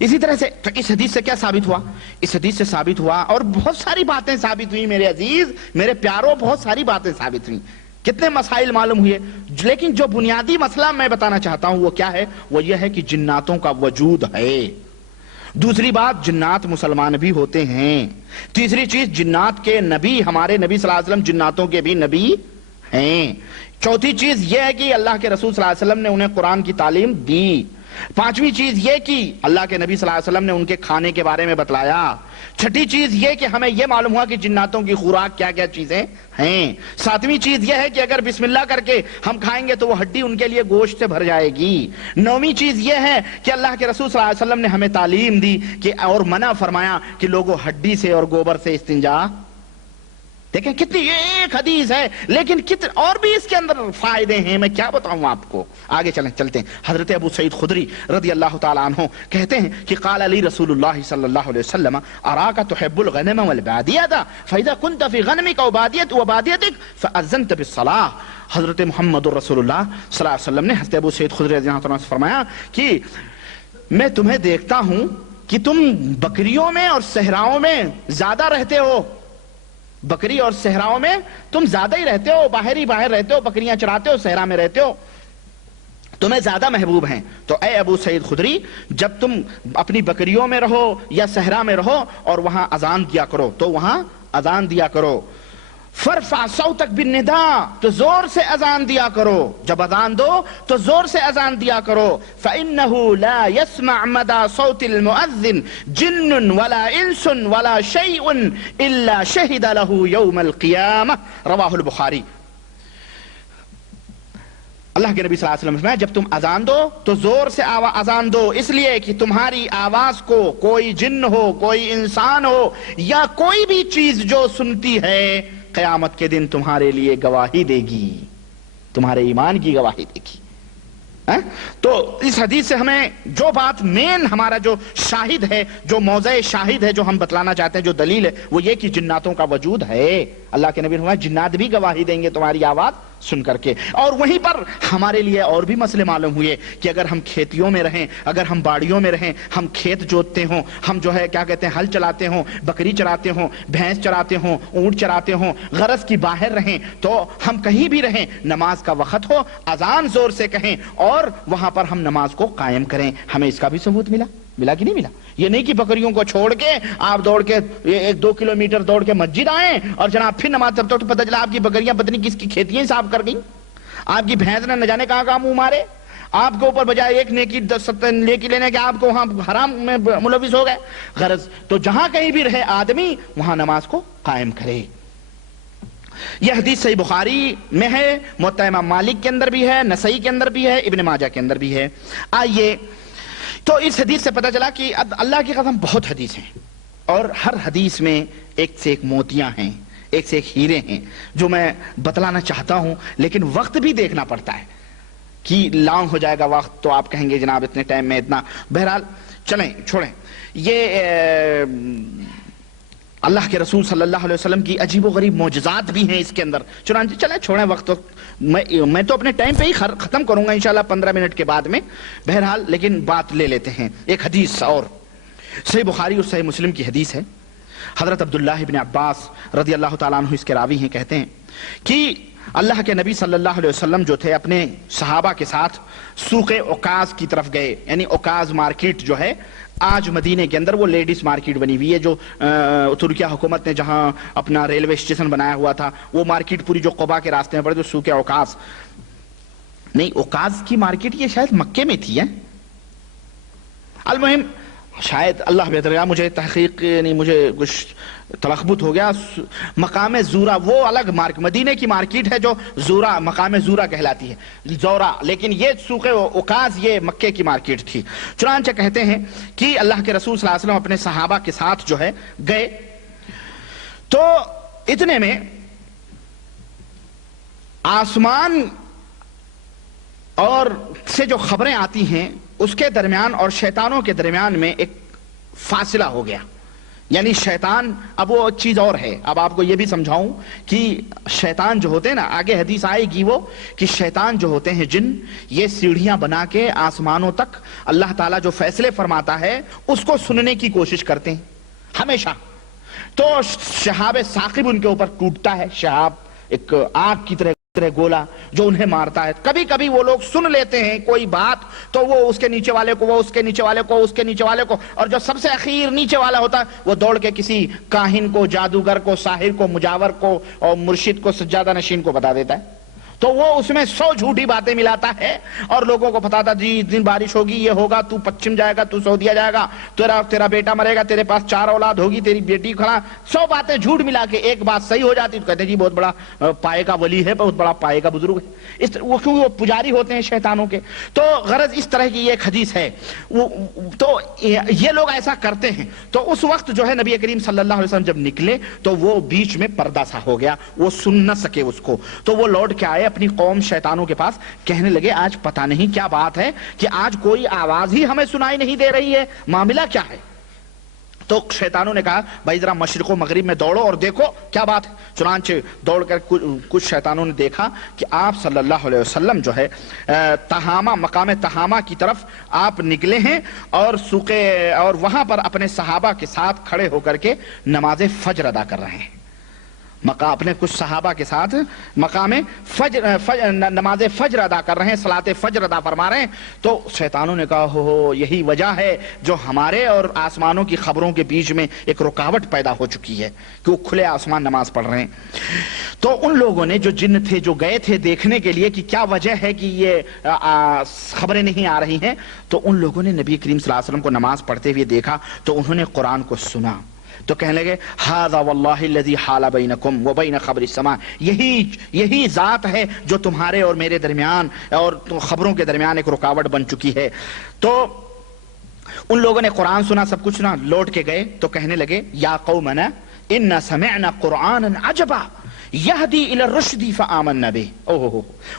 اسی طرح سے تو اس حدیث سے کیا ثابت ہوا؟ اس حدیث سے ثابت ہوا، اور بہت ساری باتیں ثابت ہوئی میرے عزیز، میرے پیاروں، بہت ساری باتیں ثابت ہوئی. کتنے مسائل معلوم ہوئے، لیکن جو بنیادی مسئلہ میں بتانا چاہتا ہوں وہ کیا ہے؟ وہ یہ ہے کہ جناتوں کا وجود ہے. دوسری بات، جنات مسلمان بھی ہوتے ہیں. تیسری چیز، جنات کے نبی، ہمارے نبی صلی اللہ علیہ وسلم جناتوں کے بھی نبی ہیں. چوتھی چیز یہ ہے کہ اللہ کے رسول صلی اللہ علیہ وسلم نے انہیں قرآن کی تعلیم دی. پانچویں چیز یہ کہ اللہ کے نبی صلی اللہ علیہ وسلم نے ان کے کھانے کے بارے میں بتلایا. چھٹی چیز یہ کہ ہمیں یہ معلوم ہوا کہ جناتوں کی خوراک کیا کیا چیزیں ہیں. ساتویں چیز یہ ہے کہ اگر بسم اللہ کر کے ہم کھائیں گے تو وہ ہڈی ان کے لیے گوشت سے بھر جائے گی. نویں چیز یہ ہے کہ اللہ کے رسول صلی اللہ علیہ وسلم نے ہمیں تعلیم دی کہ اور منع فرمایا کہ لوگوں ہڈی سے اور گوبر سے استنجا. دیکھیں کتنی ایک حدیث ہے، لیکن کتنے اور بھی اس کے اندر فائدے ہیں، میں کیا بتاؤں آپ کو. آگے چلتے ہیں. حضرت ابو سعید خدری رضی اللہ تعالیٰ عنہ کہتے ہیں کہ قال علی رسول اللہ صلی اللہ علیہ وسلم اراک تحب الغنم والبادیۃ فاذا كنت في غنمك وبادیتك فاذنت بالصلاۃ. حضرت محمد رسول اللہ صلی اللہ علیہ وسلم نے حضرت ابو سعید خدری رضی اللہ عنہ سے فرمایا کہ میں تمہیں دیکھتا ہوں کہ تم بکریوں میں اور صحراؤں میں زیادہ رہتے ہو. بکری اور صحراؤں میں تم زیادہ ہی رہتے ہو، باہر رہتے ہو، بکریاں چراتے ہو، صحرا میں رہتے ہو، تمہیں زیادہ محبوب ہیں. تو اے ابو سعید خدری، جب تم اپنی بکریوں میں رہو یا صحرا میں رہو اور وہاں اذان دیا کرو تو وہاں اذان دیا کرو. فرفع صوتک بالنداء، تو زور سے اذان دیا کرو. جب اذان دو تو زور سے اذان دیا کرو. فإنه لا يسمع مدى صوت المؤذن جن ولا انس ولا شيء الا شهد له يوم القيامة. رواہ البخاری. اللہ کے نبی صلی اللہ علیہ وسلم نے جب تم اذان دو تو زور سے اذان دو، اس لیے کہ تمہاری آواز کو کوئی جن ہو، کوئی انسان ہو یا کوئی بھی چیز جو سنتی ہے قیامت کے دن تمہارے لیے گواہی دے گی، تمہارے ایمان کی گواہی دے گی. تو اس حدیث سے ہمیں جو بات مین ہمارا جو شاہد ہے، جو موضع شاہد ہے، جو ہم بتلانا چاہتے ہیں، جو دلیل ہے، وہ یہ کہ جناتوں کا وجود ہے. اللہ کے نبی نے فرمایا جنات بھی گواہی دیں گے تمہاری آواز سن کر کے. اور وہیں پر ہمارے لیے اور بھی مسئلے معلوم ہوئے کہ اگر ہم کھیتیوں میں رہیں، اگر ہم باڑیوں میں رہیں، ہم کھیت جوتتے ہوں، ہم جو ہے کیا کہتے ہیں ہل چلاتے ہوں، بکری چراتے ہوں، بھینس چراتے ہوں، اونٹ چراتے ہوں، غرض کی باہر رہیں، تو ہم کہیں بھی رہیں، نماز کا وقت ہو اذان زور سے کہیں اور وہاں پر ہم نماز کو قائم کریں. ہمیں اس کا بھی ثبوت ملا کہ نہیں ملا؟ یہ نہیں کہ بکریوں کو چھوڑ کے آپ دوڑ کے 1-2 کلومیٹر دوڑ کے مسجد آئیں اور جناب پھر نماز پڑھتے تو پتہ چلا آپ کی بکریاں پتہ نہیں کس کی کھیتیاں صاف کر گئیں، آپ کی بھینس نے نہ جانے کہاں منہ مارے، آپ کے اوپر بجائے ایک نیکی لینے کے آپ کو وہاں حرام میں ملوث ہو گئے. غرض تو جہاں کہیں بھی رہے آدمی وہاں نماز کو قائم کرے. یہ حدیث صحیح بخاری میں ہے، موطا امام مالک کے اندر بھی ہے، نسائی کے اندر بھی ہے، ابن ماجہ کے اندر بھی ہے. آئیے تو اس حدیث سے پتہ چلا کہ اللہ کی قسم بہت حدیث ہیں اور ہر حدیث میں ایک سے ایک موتیاں ہیں، ایک سے ایک ہیرے ہیں جو میں بتلانا چاہتا ہوں، لیکن وقت بھی دیکھنا پڑتا ہے کہ لانگ ہو جائے گا وقت تو آپ کہیں گے جناب اتنے ٹائم میں اتنا. بہرحال چلیں چھوڑیں. یہ اللہ کے رسول صلی اللہ علیہ وسلم کی عجیب و غریب معجزات بھی ہیں اس کے اندر. چنانچہ چلیں چھوڑیں وقت میں تو اپنے ٹائم پہ ہی ختم کروں گا انشاءاللہ 15 منٹ کے بعد میں. بہرحال لیکن بات لے لیتے ہیں ایک حدیث اور. صحیح بخاری اور صحیح مسلم کی حدیث ہے. حضرت عبداللہ ابن عباس رضی اللہ تعالیٰ عنہ اس کے راوی ہیں, کہتے ہیں کہ اللہ کے نبی صلی اللہ علیہ وسلم جو تھے اپنے صحابہ کے ساتھ سوق عکاظ کی طرف گئے. یعنی عکاظ مارکیٹ جو ہے آج مدینے کے اندر وہ لیڈیز مارکیٹ بنی ہوئی ہے, جو ترکیہ حکومت نے جہاں اپنا ریلوے اسٹیشن بنایا ہوا تھا وہ مارکیٹ پوری جو قبا کے راستے میں پڑے تو سوق عکاظ نہیں, عکاظ کی مارکیٹ یہ شاید مکے میں تھی. المہم شاید اللہ بہتر ہے, مجھے تحقیق نہیں, مجھے کچھ تلخبط ہو گیا. مقام زورا وہ الگ مدینے کی مارکیٹ ہے جو زورا مقام زورا کہلاتی ہے, زورا, لیکن یہ سوق عکاظ یہ مکے کی مارکیٹ تھی. چنانچہ کہتے ہیں کہ اللہ کے رسول صلی اللہ علیہ وسلم اپنے صحابہ کے ساتھ جو ہے گئے تو اتنے میں آسمان اور سے جو خبریں آتی ہیں اس کے درمیان اور شیطانوں کے درمیان میں ایک فاصلہ ہو گیا. یعنی شیطان, اب وہ چیز اور ہے, اب آپ کو یہ بھی سمجھاؤں کہ شیطان جو ہوتے ہیں نا, آگے حدیث آئے گی وہ کہ شیطان جو ہوتے ہیں جن, یہ سیڑھیاں بنا کے آسمانوں تک اللہ تعالیٰ جو فیصلے فرماتا ہے اس کو سننے کی کوشش کرتے ہیں ہمیشہ. تو شہاب ثاقب ان کے اوپر ٹوٹتا ہے, شہاب ایک آگ کی طرح گولا جو انہیں مارتا ہے. کبھی کبھی وہ لوگ سن لیتے ہیں کوئی بات تو وہ اس کے نیچے والے کو, وہ اس کے نیچے والے کو, اس کے نیچے والے کو, اور جو سب سے اخیر نیچے والا ہوتا ہے وہ دوڑ کے کسی کاہن کو, جادوگر کو, ساحر کو, مجاور کو اور مرشد کو, سجادہ نشین کو بتا دیتا ہے. تو وہ اس میں 100 جھوٹی باتیں ملاتا ہے اور لوگوں کو بتاتا, جی اس دن بارش ہوگی, یہ ہوگا, تو پچھم جائے گا, تو سعودیہ جائے گا, تیرا بیٹا مرے گا, تیرے پاس 4 اولاد ہوگی, تیری بیٹی کھڑا, 100 باتیں جھوٹ ملا کے ایک بات صحیح ہو جاتی تو کہتے ہیں جی بہت بڑا پائے کا ولی ہے, بہت بڑا پائے کا بزرگ ہے. وہ کیونکہ وہ پجاری ہوتے ہیں شیطانوں کے. تو غرض اس طرح کی ایک حدیث ہے. تو یہ لوگ ایسا کرتے ہیں. تو اس وقت جو ہے نبی کریم صلی اللہ علیہ وسلم جب نکلے تو وہ بیچ میں پردہ سا ہو گیا, وہ سن نہ سکے اس کو. تو وہ لوٹ کے آئے اپنی قوم شیطانوں کے پاس, کہنے لگے آج پتہ نہیں کیا بات ہے کہ آج کوئی آواز ہی ہمیں سنائی نہیں دے رہی ہے, معاملہ کیا ہے. تو شیطانوں نے کہا بھائی ذرا مشرق و مغرب میں دوڑو اور دیکھو کیا بات ہے. چنانچہ دوڑ کر کچھ شیطانوں نے دیکھا کہ آپ صلی اللہ علیہ وسلم جو ہے تہامہ, مقام تہامہ کی طرف آپ نکلے ہیں اور وہاں پر اپنے صحابہ کے ساتھ کھڑے ہو کر کے نماز فجر ادا کر رہے ہیں. اپنے کچھ صحابہ کے ساتھ مقام نماز فجر ادا کر رہے ہیں, صلاۃ فجر ادا فرما رہے ہیں. تو شیطانوں نے کہا ہو یہی وجہ ہے جو ہمارے اور آسمانوں کی خبروں کے بیچ میں ایک رکاوٹ پیدا ہو چکی ہے کہ وہ کھلے آسمان نماز پڑھ رہے ہیں. تو ان لوگوں نے جو جن تھے جو گئے تھے دیکھنے کے لیے کہ کیا وجہ ہے کہ یہ خبریں نہیں آ رہی ہیں, تو ان لوگوں نے نبی کریم صلی اللہ علیہ وسلم کو نماز پڑھتے ہوئے دیکھا تو انہوں نے قرآن کو سنا. تو کہنے لگے ھذا واللہ الذی حال بینکم وبین خبر السماء, یہی ذات ہے جو تمہارے اور میرے درمیان اور خبروں کے درمیان ایک رکاوٹ بن چکی ہے. تو ان لوگوں نے قرآن سنا, سب کچھ سنا, لوٹ کے گئے تو کہنے لگے یا قومنا انا سمعنا قرآنا عجبا یہدی الی الرشد فآمنا بہ.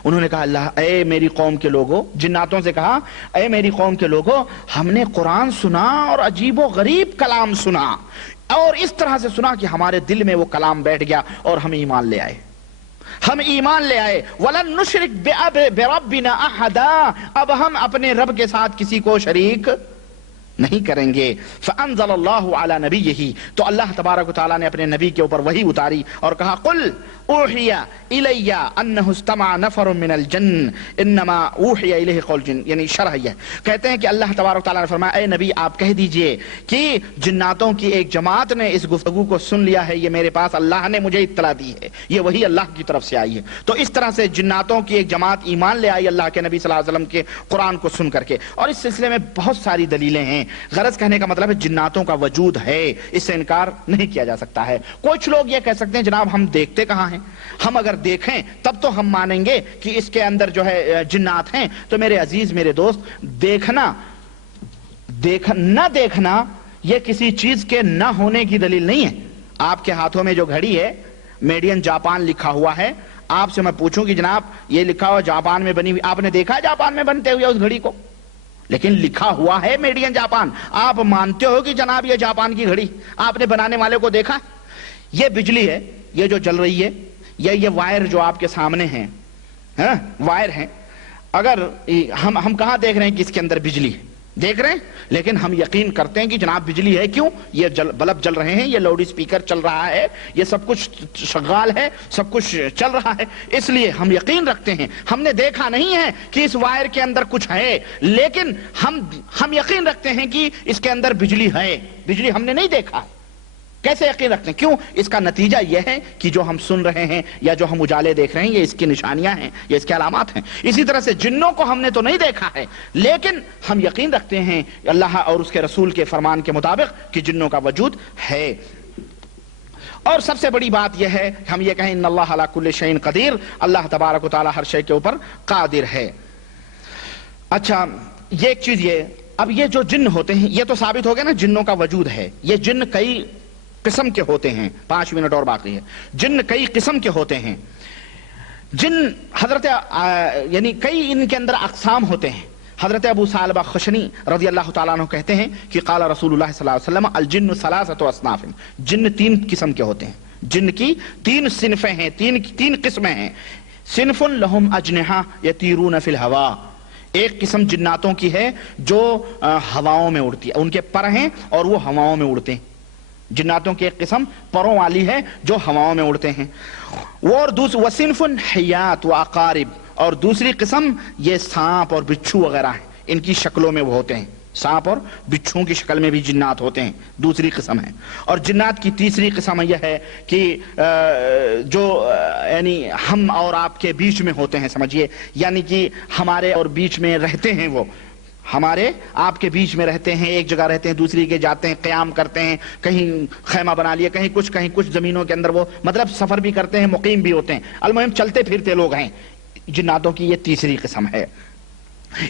انہوں نے کہا اللہ, اے میری قوم کے لوگوں, جناتوں سے کہا اے میری قوم کے لوگوں, ہم نے قرآن سنا اور عجیب و غریب کلام سنا, اور اس طرح سے سنا کہ ہمارے دل میں وہ کلام بیٹھ گیا اور ہم ایمان لے آئے. وَلَن نُشْرِكْ بِرَبِّنَا أَحَدًا, اب ہم اپنے رب کے ساتھ کسی کو شریک نہیں کریں گے. فَأَنزَلَ اللَّهُ عَلَى نَبِيِّهِ, تو اللہ تبارک و تعالیٰ نے اپنے نبی کے اوپر وحی اتاری اور کہا قُلْ اوحی الی انہ استمع نفر من الجن انما اوحی الیہ قول جن, یعنی شرح یہ کہتے ہیں کہ اللہ تبارک و تعالیٰ نے فرمایا اے نبی آپ کہہ دیجئے کہ جناتوں کی ایک جماعت نے اس گفتگو کو سن لیا ہے, یہ میرے پاس اللہ نے مجھے اطلاع دی ہے, یہ وہی اللہ کی طرف سے آئی ہے. تو اس طرح سے جناتوں کی ایک جماعت ایمان لے آئی اللہ کے نبی صلی اللہ علیہ وسلم کے قرآن کو سن کر کے. اور اس سلسلے میں بہت ساری دلیلیں ہیں. غرض کہنے کا مطلب ہے جناتوں کا وجود ہے, اس سے انکار نہیں کیا جا سکتا ہے. کچھ لوگ یہ کہہ سکتے ہیں جناب ہم دیکھتے کہاں ہیں, ہم اگر دیکھیں تب تو ہم مانیں گے کہ اس کے اندر جو ہے جنات ہیں. تو میرے عزیز میرے دوست, نہ دیکھنا یہ کسی چیز کے نہ ہونے کی دلیل نہیں ہے. آپ کے ہاتھوں میں جو گھڑی ہے میڈ ان جاپان لکھا ہوا ہے, آپ سے میں پوچھوں کہ جناب یہ لکھا ہوا جاپان میں بنی ہوئی, آپ نے دیکھا جاپان میں بنتے ہوئے اس گھڑی کو؟ لیکن لکھا ہوا ہے میڈ ان جاپان. آپ مانتے ہو کہ جناب یہ جاپان کی گھڑی, آپ نے بنانے والے کو دیکھا؟ یہ بجلی ہے، یہ جو جل رہی ہے، یہ وائر جو آپ کے سامنے ہیں، وائر ہیں، اگر ہم کہاں دیکھ رہے ہیں کہ اس کے اندر بجلی ہے؟ دیکھ رہے ہیں، لیکن ہم یقین کرتے ہیں کہ جناب بجلی ہے. کیوں؟ یہ بلب جل رہے ہیں، یہ لاؤڈ اسپیکر چل رہا ہے، یہ سب کچھ شغال ہے، سب کچھ چل رہا ہے، اس لیے ہم یقین رکھتے ہیں. ہم نے دیکھا نہیں ہے کہ اس وائر کے اندر کچھ ہے، لیکن ہم یقین رکھتے ہیں کہ اس کے اندر بجلی ہے. بجلی ہم نے نہیں دیکھا. کیسے یقین رکھتے ہیں؟ کیوں؟ اس کا نتیجہ یہ ہے کہ جو ہم سن رہے ہیں یا جو ہم اجالے دیکھ رہے ہیں، یہ اس کی نشانیاں ہیں، یہ اس کے علامات ہیں. اسی طرح سے جنوں کو ہم نے تو نہیں دیکھا ہے، لیکن ہم یقین رکھتے ہیں اللہ اور اس کے رسول کے فرمان کے مطابق کہ جنوں کا وجود ہے. اور سب سے بڑی بات یہ ہے ہم یہ کہیں ان اللہ علی کل شیء قدیر، اللہ تبارک و تعالی ہر شے کے اوپر قادر ہے. اچھا، یہ ایک چیز یہ، اب یہ جو جن ہوتے ہیں، یہ تو ثابت ہو گیا نا جنوں کا وجود ہے. یہ جن کئی قسم کے ہوتے ہیں. 5 منٹ اور باقی ہے. جن کئی قسم کے ہوتے ہیں. جن حضرت یعنی کئی ان کے اندر اقسام ہوتے ہیں. حضرت ابو ثعلبہ خشنی رضی اللہ تعالیٰ عنہ کہتے ہیں کہ قال رسول اللہ صلی اللہ علیہ وسلم الجن 3 اصناف، جن 3 قسم کے ہوتے ہیں. جن کی 3 صنفیں ہیں، 3 قسمیں ہیں. صنف لہم اجنحہ یطیرون فی الہوا، ایک قسم جناتوں کی ہے جو ہواؤں میں اڑتی ہے، ان کے پر ہیں اور وہ ہواؤں میں اڑتے ہیں. جناتوں کی ایک قسم پروں والی ہے جو ہواؤں میں اڑتے ہیں. اور وصنف حیات و عقارب، اور دوسری قسم یہ سانپ اور بچھو وغیرہ ہیں، ان کی شکلوں میں وہ ہوتے ہیں. سانپ اور بچھوں کی شکل میں بھی جنات ہوتے ہیں، دوسری قسم ہے. اور جنات کی تیسری قسم یہ ہے کہ جو یعنی ہم اور آپ کے بیچ میں ہوتے ہیں، سمجھیے، یعنی کہ ہمارے اور بیچ میں رہتے ہیں، وہ ہمارے آپ کے بیچ میں رہتے ہیں، ایک جگہ رہتے ہیں، دوسری کے جاتے ہیں، قیام کرتے ہیں، کہیں خیمہ بنا لیے، کہیں کچھ زمینوں کے اندر وہ مطلب سفر بھی کرتے ہیں، مقیم بھی ہوتے ہیں. المہم چلتے پھرتے لوگ ہیں. جناتوں کی یہ تیسری قسم ہے.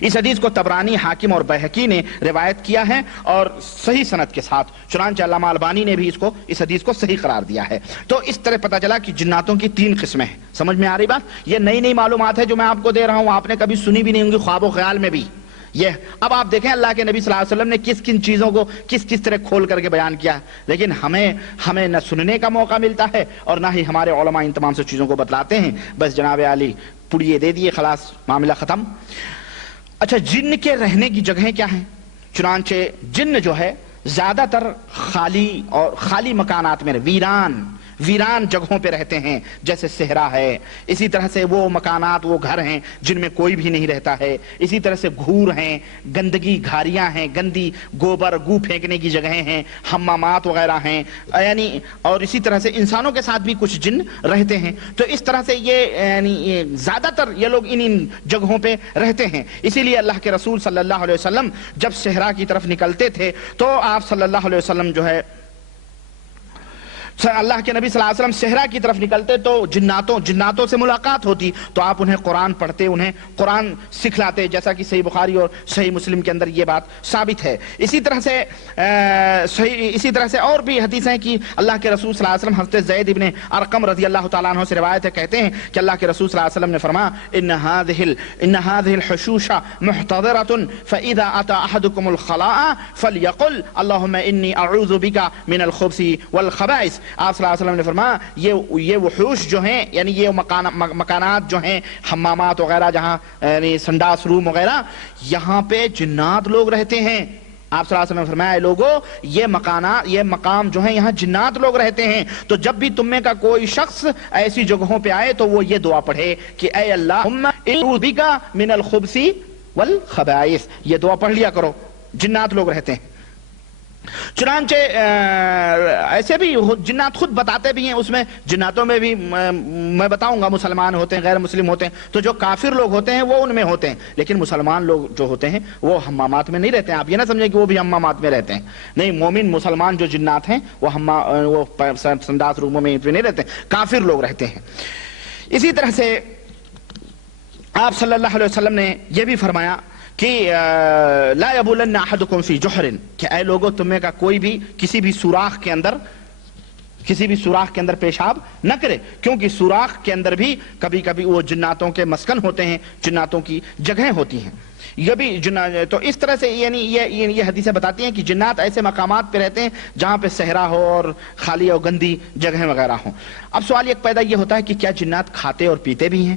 اس حدیث کو طبرانی، حاکم اور بیہقی نے روایت کیا ہے اور صحیح سند کے ساتھ. چنانچہ علامہ البانی نے بھی اس حدیث کو صحیح قرار دیا ہے. تو اس طرح پتہ چلا کہ جناتوں کی 3 قسمیں ہیں. سمجھ میں آ رہی بات؟ یہ نئی معلومات ہے جو میں آپ کو دے رہا ہوں، آپ نے کبھی سنی بھی نہیں ہوں گی، خواب و خیال میں بھی. یہ اب آپ دیکھیں اللہ کے نبی صلی اللہ علیہ وسلم نے کن چیزوں کو کس طرح کھول کر کے بیان کیا ہے. لیکن ہمیں نہ سننے کا موقع ملتا ہے اور نہ ہی ہمارے علماء ان تمام سے چیزوں کو بتلاتے ہیں. بس جناب علی پڑیے دے دیے، خلاص معاملہ ختم. اچھا، جن کے رہنے کی جگہیں کیا ہیں؟ چنانچہ جن جو ہے زیادہ تر خالی مکانات میں، ویران جگہوں پہ رہتے ہیں، جیسے صحرا ہے. اسی طرح سے وہ مکانات، وہ گھر ہیں جن میں کوئی بھی نہیں رہتا ہے. اسی طرح سے گھور ہیں، گندگی گھاریاں ہیں، گندی گوبر گو پھینکنے کی جگہیں ہیں، حمامات وغیرہ ہیں، یعنی اور اسی طرح سے انسانوں کے ساتھ بھی کچھ جن رہتے ہیں. تو اس طرح سے یہ یعنی زیادہ تر یہ لوگ ان جگہوں پہ رہتے ہیں. اسی لیے اللہ کے رسول صلی اللہ علیہ وسلم جب صحرا کی طرف نکلتے تھے تو آپ صلی اللہ علیہ وسلم جو ہے اللہ کے نبی صلی اللہ علیہ وسلم صحرا کی طرف نکلتے تو جناتوں سے ملاقات ہوتی تو آپ انہیں قرآن پڑھتے، انہیں قرآن سکھلاتے، جیسا کہ صحیح بخاری اور صحیح مسلم کے اندر یہ بات ثابت ہے. اسی طرح سے اور بھی حدیثیں کہ اللہ کے رسول صلی اللہ علیہ وسلم حضرت زید ابن ارقم رضی اللہ تعالیٰ عنہ سے روایت ہے، کہتے ہیں کہ اللہ کے رسول صلی اللہ علیہ وسلم نے فرمایا ان هذه الحشوش محتضرة فاذا اتى احدكم الخلاء فليقل اللهم اني اعوذ بك من الخبث والخبائث. آپ صلی اللہ علیہ وسلم نے فرمایا یہ وحوش جو ہیں، یعنی یہ مکانات جو ہیں، حمامات وغیرہ جہاں یعنی سنڈاس روم وغیرہ، یہاں پہ جنات لوگ رہتے ہیں. آپ صلی اللہ علیہ وسلم نے فرمایا لوگو یہ مقام جو ہیں یہاں جنات لوگ رہتے ہیں. تو جب بھی تم میں کا کوئی شخص ایسی جگہوں پہ آئے تو وہ یہ دعا پڑھے کہ اے اللہ اعوذ بک من الخبث والخبائث، یہ دعا پڑھ لیا کرو. جنات لوگ رہتے ہیں. چنانچہ ایسے بھی جنات خود بتاتے بھی ہیں. اس میں جناتوں میں بھی میں بتاؤں گا مسلمان ہوتے ہیں، غیر مسلم ہوتے ہیں. تو جو کافر لوگ ہوتے ہیں وہ ان میں ہوتے ہیں، لیکن مسلمان لوگ جو ہوتے ہیں وہ حمامات میں نہیں رہتے ہیں. آپ یہ نہ سمجھیں کہ وہ بھی حمامات میں رہتے ہیں، نہیں. مومن مسلمان جو جنات ہیں وہ سنداس روموں میں نہیں رہتے ہیں، کافر لوگ رہتے ہیں. اسی طرح سے آپ صلی اللہ علیہ وسلم نے یہ بھی فرمایا کہ لا یبولن احدکم فی جحر، کہ اے لوگوں تم میں کا کوئی بھی کسی بھی سوراخ کے اندر کسی بھی سوراخ کے اندر پیشاب نہ کرے، کیونکہ سوراخ کے اندر بھی کبھی کبھی وہ جناتوں کے مسکن ہوتے ہیں، جناتوں کی جگہیں ہوتی ہیں، یہ بھی تو اس طرح سے یعنی یہ حدیثیں بتاتی ہیں کہ جنات ایسے مقامات پہ رہتے ہیں جہاں پہ صحرا ہو اور خالی اور گندی جگہیں وغیرہ ہوں۔ اب سوال ایک پیدا یہ ہوتا ہے کہ کیا جنات کھاتے اور پیتے بھی ہیں؟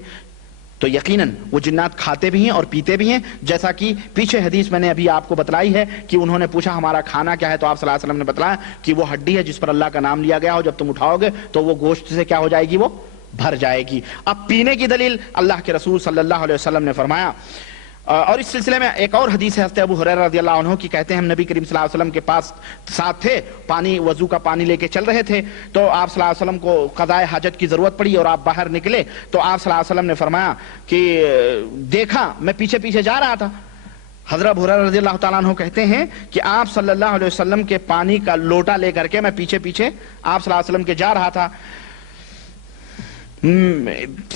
تو یقیناً وہ جنات کھاتے بھی ہیں اور پیتے بھی ہیں، جیسا کہ پیچھے حدیث میں نے ابھی آپ کو بتلائی ہے کہ انہوں نے پوچھا ہمارا کھانا کیا ہے، تو آپ صلی اللہ علیہ وسلم نے بتلایا کہ وہ ہڈی ہے جس پر اللہ کا نام لیا گیا ہو، جب تم اٹھاؤ گے تو وہ گوشت سے کیا ہو جائے گی، وہ بھر جائے گی۔ اب پینے کی دلیل اللہ کے رسول صلی اللہ علیہ وسلم نے فرمایا، اور اس سلسلے میں ایک اور حدیث ہے حضرت ابو ہریرہ رضی اللہ عنہ کی، کہتے ہیں ہم نبی کریم صلی اللہ علیہ وسلم کے پاس ساتھ تھے، پانی وضو کا پانی لے کے چل رہے تھے، تو آپ صلی اللہ علیہ وسلم کو قضاء حاجت کی ضرورت پڑی اور آپ باہر نکلے، تو آپ صلی اللہ علیہ وسلم نے فرمایا کہ دیکھا میں پیچھے پیچھے جا رہا تھا۔ حضرت ابو ہریرہ رضی اللہ تعالیٰ عنہ کہتے ہیں کہ آپ صلی اللہ علیہ وسلم کے پانی کا لوٹا لے کر کے میں پیچھے پیچھے آپ صلی اللہ علیہ وسلم کے جا رہا تھا۔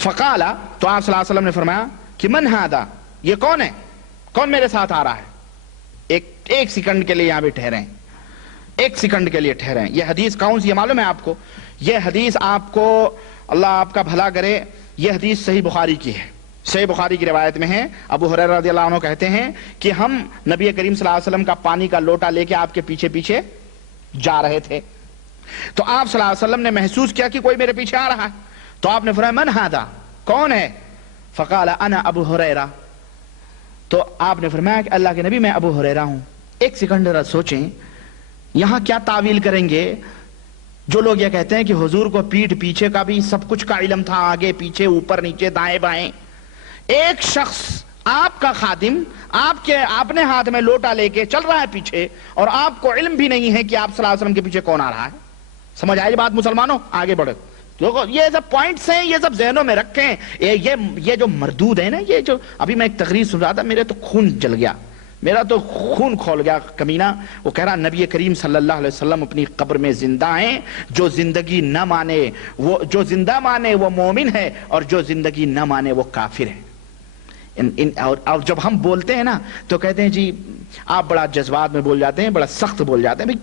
فقال، تو آپ صلی اللہ علیہ وسلم نے فرمایا کہ من ھذا، یہ کون ہے، کون میرے ساتھ آ رہا ہے؟ ایک سیکنڈ کے لیے یہاں بھی ٹھہریں، ایک سیکنڈ کے لیے ٹھہریں۔ یہ حدیث کون سی ہے معلوم ہے آپ کو؟ یہ حدیث آپ کو اللہ آپ کا بھلا کرے، یہ حدیث صحیح بخاری کی ہے، صحیح بخاری کی روایت میں ہے۔ ابو ہریرہ رضی اللہ عنہ کہتے ہیں کہ ہم نبی کریم صلی اللہ علیہ وسلم کا پانی کا لوٹا لے کے آپ کے پیچھے پیچھے جا رہے تھے، تو آپ صلی اللہ علیہ وسلم نے محسوس کیا کہ کوئی میرے پیچھے آ رہا ہے، تو آپ نے فرمایا من ھذا، کون ہے؟ فقال انا ابو ہریرہ، تو آپ نے فرمایا کہ اللہ کے نبی میں ابو ہریرہ ہوں۔ ایک سیکنڈ ذرا سوچیں یہاں کیا تعویل کریں گے جو لوگ یہ کہتے ہیں کہ حضور کو پیٹھ پیچھے کا بھی سب کچھ کا علم تھا، آگے پیچھے اوپر نیچے دائیں بائیں۔ ایک شخص آپ کا خادم آپ نے ہاتھ میں لوٹا لے کے چل رہا ہے پیچھے، اور آپ کو علم بھی نہیں ہے کہ آپ صلی اللہ علیہ وسلم کے پیچھے کون آ رہا ہے۔ سمجھ آئی بات مسلمانوں؟ آگے بڑھے، یہ سب پوائنٹس ہیں، یہ سب ذہنوں میں رکھیں۔ یہ جو مردود ہے نا، یہ جو ابھی میں ایک تقریر سن رہا تھا، میرے تو خون جل گیا، میرا تو خون کھول گیا کمینہ۔ وہ کہہ رہا نبی کریم صلی اللہ علیہ وسلم اپنی قبر میں زندہ ہیں، جو زندگی نہ مانے وہ، جو زندہ مانے وہ مومن ہے، اور جو زندگی نہ مانے وہ کافر ہے۔ اور جب ہم بولتے ہیں نا تو کہتے ہیں جی آپ بڑا جذبات میں بول جاتے ہیں، بڑا سخت بول جاتے ہیں۔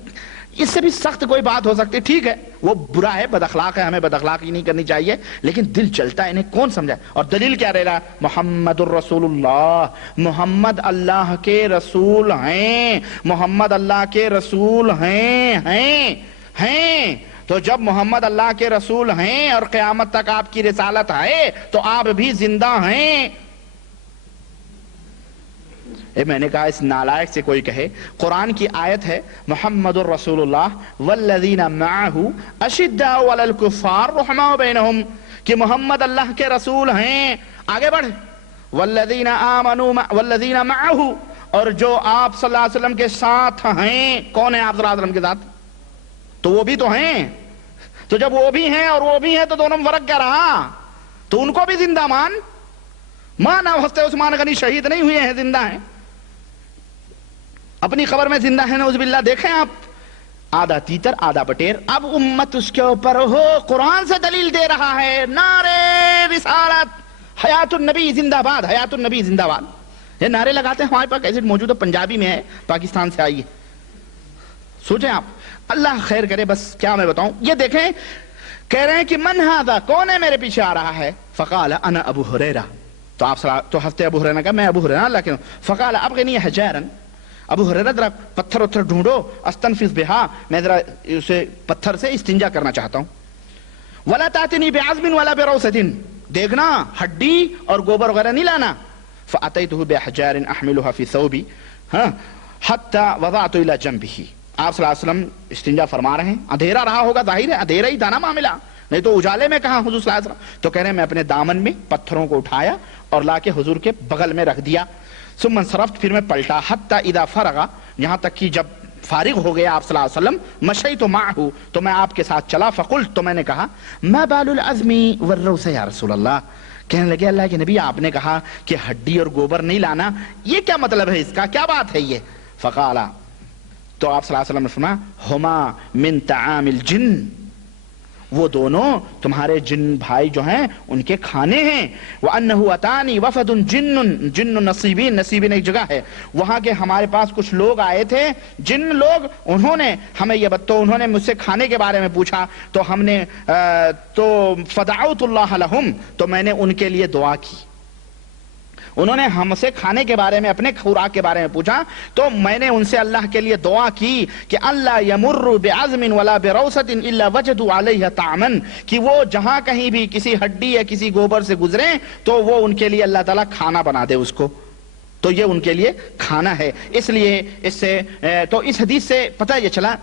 اس سے بھی سخت کوئی بات ہو سکتی، ٹھیک ہے وہ برا ہے، بد اخلاق ہے، ہمیں بد اخلاقی نہیں کرنی چاہیے، لیکن دل چلتا ہے، انہیں کون سمجھائے؟ اور دلیل کیا رہے گا؟ محمد الرسول اللہ، محمد اللہ کے رسول ہیں، محمد اللہ کے رسول ہیں۔ تو جب محمد اللہ کے رسول ہیں اور قیامت تک آپ کی رسالت ہے تو آپ بھی زندہ ہیں۔ میں نے کہا اس نالائق سے کوئی کہے، قرآن کی آیت ہے محمد الرسول اللہ والذین معہ اشداء علی الکفار رحماء بینہم، کہ محمد اللہ کے رسول ہیں، آگے بڑھ، والذین آمنوا والذین معہ، اور جو آپ صلی اللہ علیہ وسلم کے ساتھ ہیں۔ کون ہے آپ صلی اللہ علیہ وسلم کے ساتھ؟ تو وہ بھی تو ہیں، تو جب وہ بھی ہیں اور وہ بھی ہیں تو دونوں میں فرق کیا رہا؟ تو ان کو بھی زندہ مانا حضرت عثمان غنی شہید نہیں ہوئے ہیں، زندہ ہیں، اپنی قبر میں زندہ ہے، نعوذ باللہ۔ دیکھیں آپ، آدھا تیتر آدھا بٹیر، اب امت اس کے اوپر ہو قرآن سے دلیل دے رہا ہے، نعرے رسالت، حیات النبی زندہ باد، حیات النبی زندہ باد، یہ نعرے لگاتے ہیں۔ ہمارے پاس کیسٹ موجود ہے، پنجابی میں ہے، پاکستان سے آئی ہے، سوچیں آپ، اللہ خیر کرے۔ بس کیا میں بتاؤں، یہ دیکھیں کہہ رہے ہیں کہ من ھذا، کون ہے میرے پیچھے آ رہا ہے؟ فقال انا ابو ہریرہ، تو آپ تو حضرت ابو ہریرہ نے کہا میں ابو ہریرہ اللہ کے۔ فقال ابغنی حجارا، ابو ہریرہ ذرا پتھر اتھر ڈھونڈو، استنفذ بہا، میں ذرا اسے پتھر سے استنجا کرنا چاہتا ہوں۔ ولا تاتنی بعظم ولا بروثۃ، دیکھنا ہڈی اور گوبر وغیرہ نہیں لانا۔ فاتیتہ بحجار احملها فی ثوبی حتی وضعت الی جنبہ، آپ صلی اللہ علیہ وسلم استنجا فرما رہے ہیں، اندھیرا رہا ہوگا، ظاہر ہے اندھیرا ہی تھا نا معاملہ، نہیں تو اجالے میں کہاں حضور صلی اللہ علیہ وسلم۔ تو کہہ رہے ہیں میں اپنے دامن میں پتھروں کو اٹھایا اور لا کے حضور کے بغل میں رکھ دیا۔ ثم انصرفت، پھر میں پلٹا، حتی اذا فرغ، یہاں تک کہ جب فارغ ہو گیا آپ صلی اللہ علیہ وسلم، مشیت معہ، تو میں آپ کے ساتھ چلا، فقلت، تو میں نے کہا ما بال العظم والروث یا رسول اللہ، کہنے لگے اللہ کے نبی آپ نے کہا کہ ہڈی اور گوبر نہیں لانا، یہ کیا مطلب ہے اس کا، کیا بات ہے یہ؟ فقال، تو آپ صلی اللہ علیہ وسلم نے فرمایا ہما من طعام الجن وہ دونوں تمہارے جن بھائی جو ہیں ان کے کھانے ہیں. وَأَنَّهُ أَتَانِي وَفَدٌ جِنٌّ نصیبین ایک جگہ ہے وہاں کے ہمارے پاس کچھ لوگ آئے تھے جن لوگ, انہوں نے ہمیں یہ انہوں نے مجھ سے کھانے کے بارے میں پوچھا تو ہم نے تو فَدَعَوْتُ اللَّهَ لَهُمْ, تو میں نے ان کے لیے دعا کی. انہوں نے ہم سے کھانے کے بارے میں, اپنے خوراک کے بارے میں پوچھا تو میں نے ان سے اللہ کے لیے دعا کی کہ اللہ یمر بعظم ولا بروثۃ الا وجدوا علیہ طعما, کہ وہ جہاں کہیں بھی کسی ہڈی یا کسی گوبر سے گزریں تو وہ ان کے لیے اللہ تعالیٰ کھانا بنا دے اس کو, تو یہ ان کے لیے کھانا ہے. اس لیے اس سے تو اس حدیث سے پتہ یہ چلا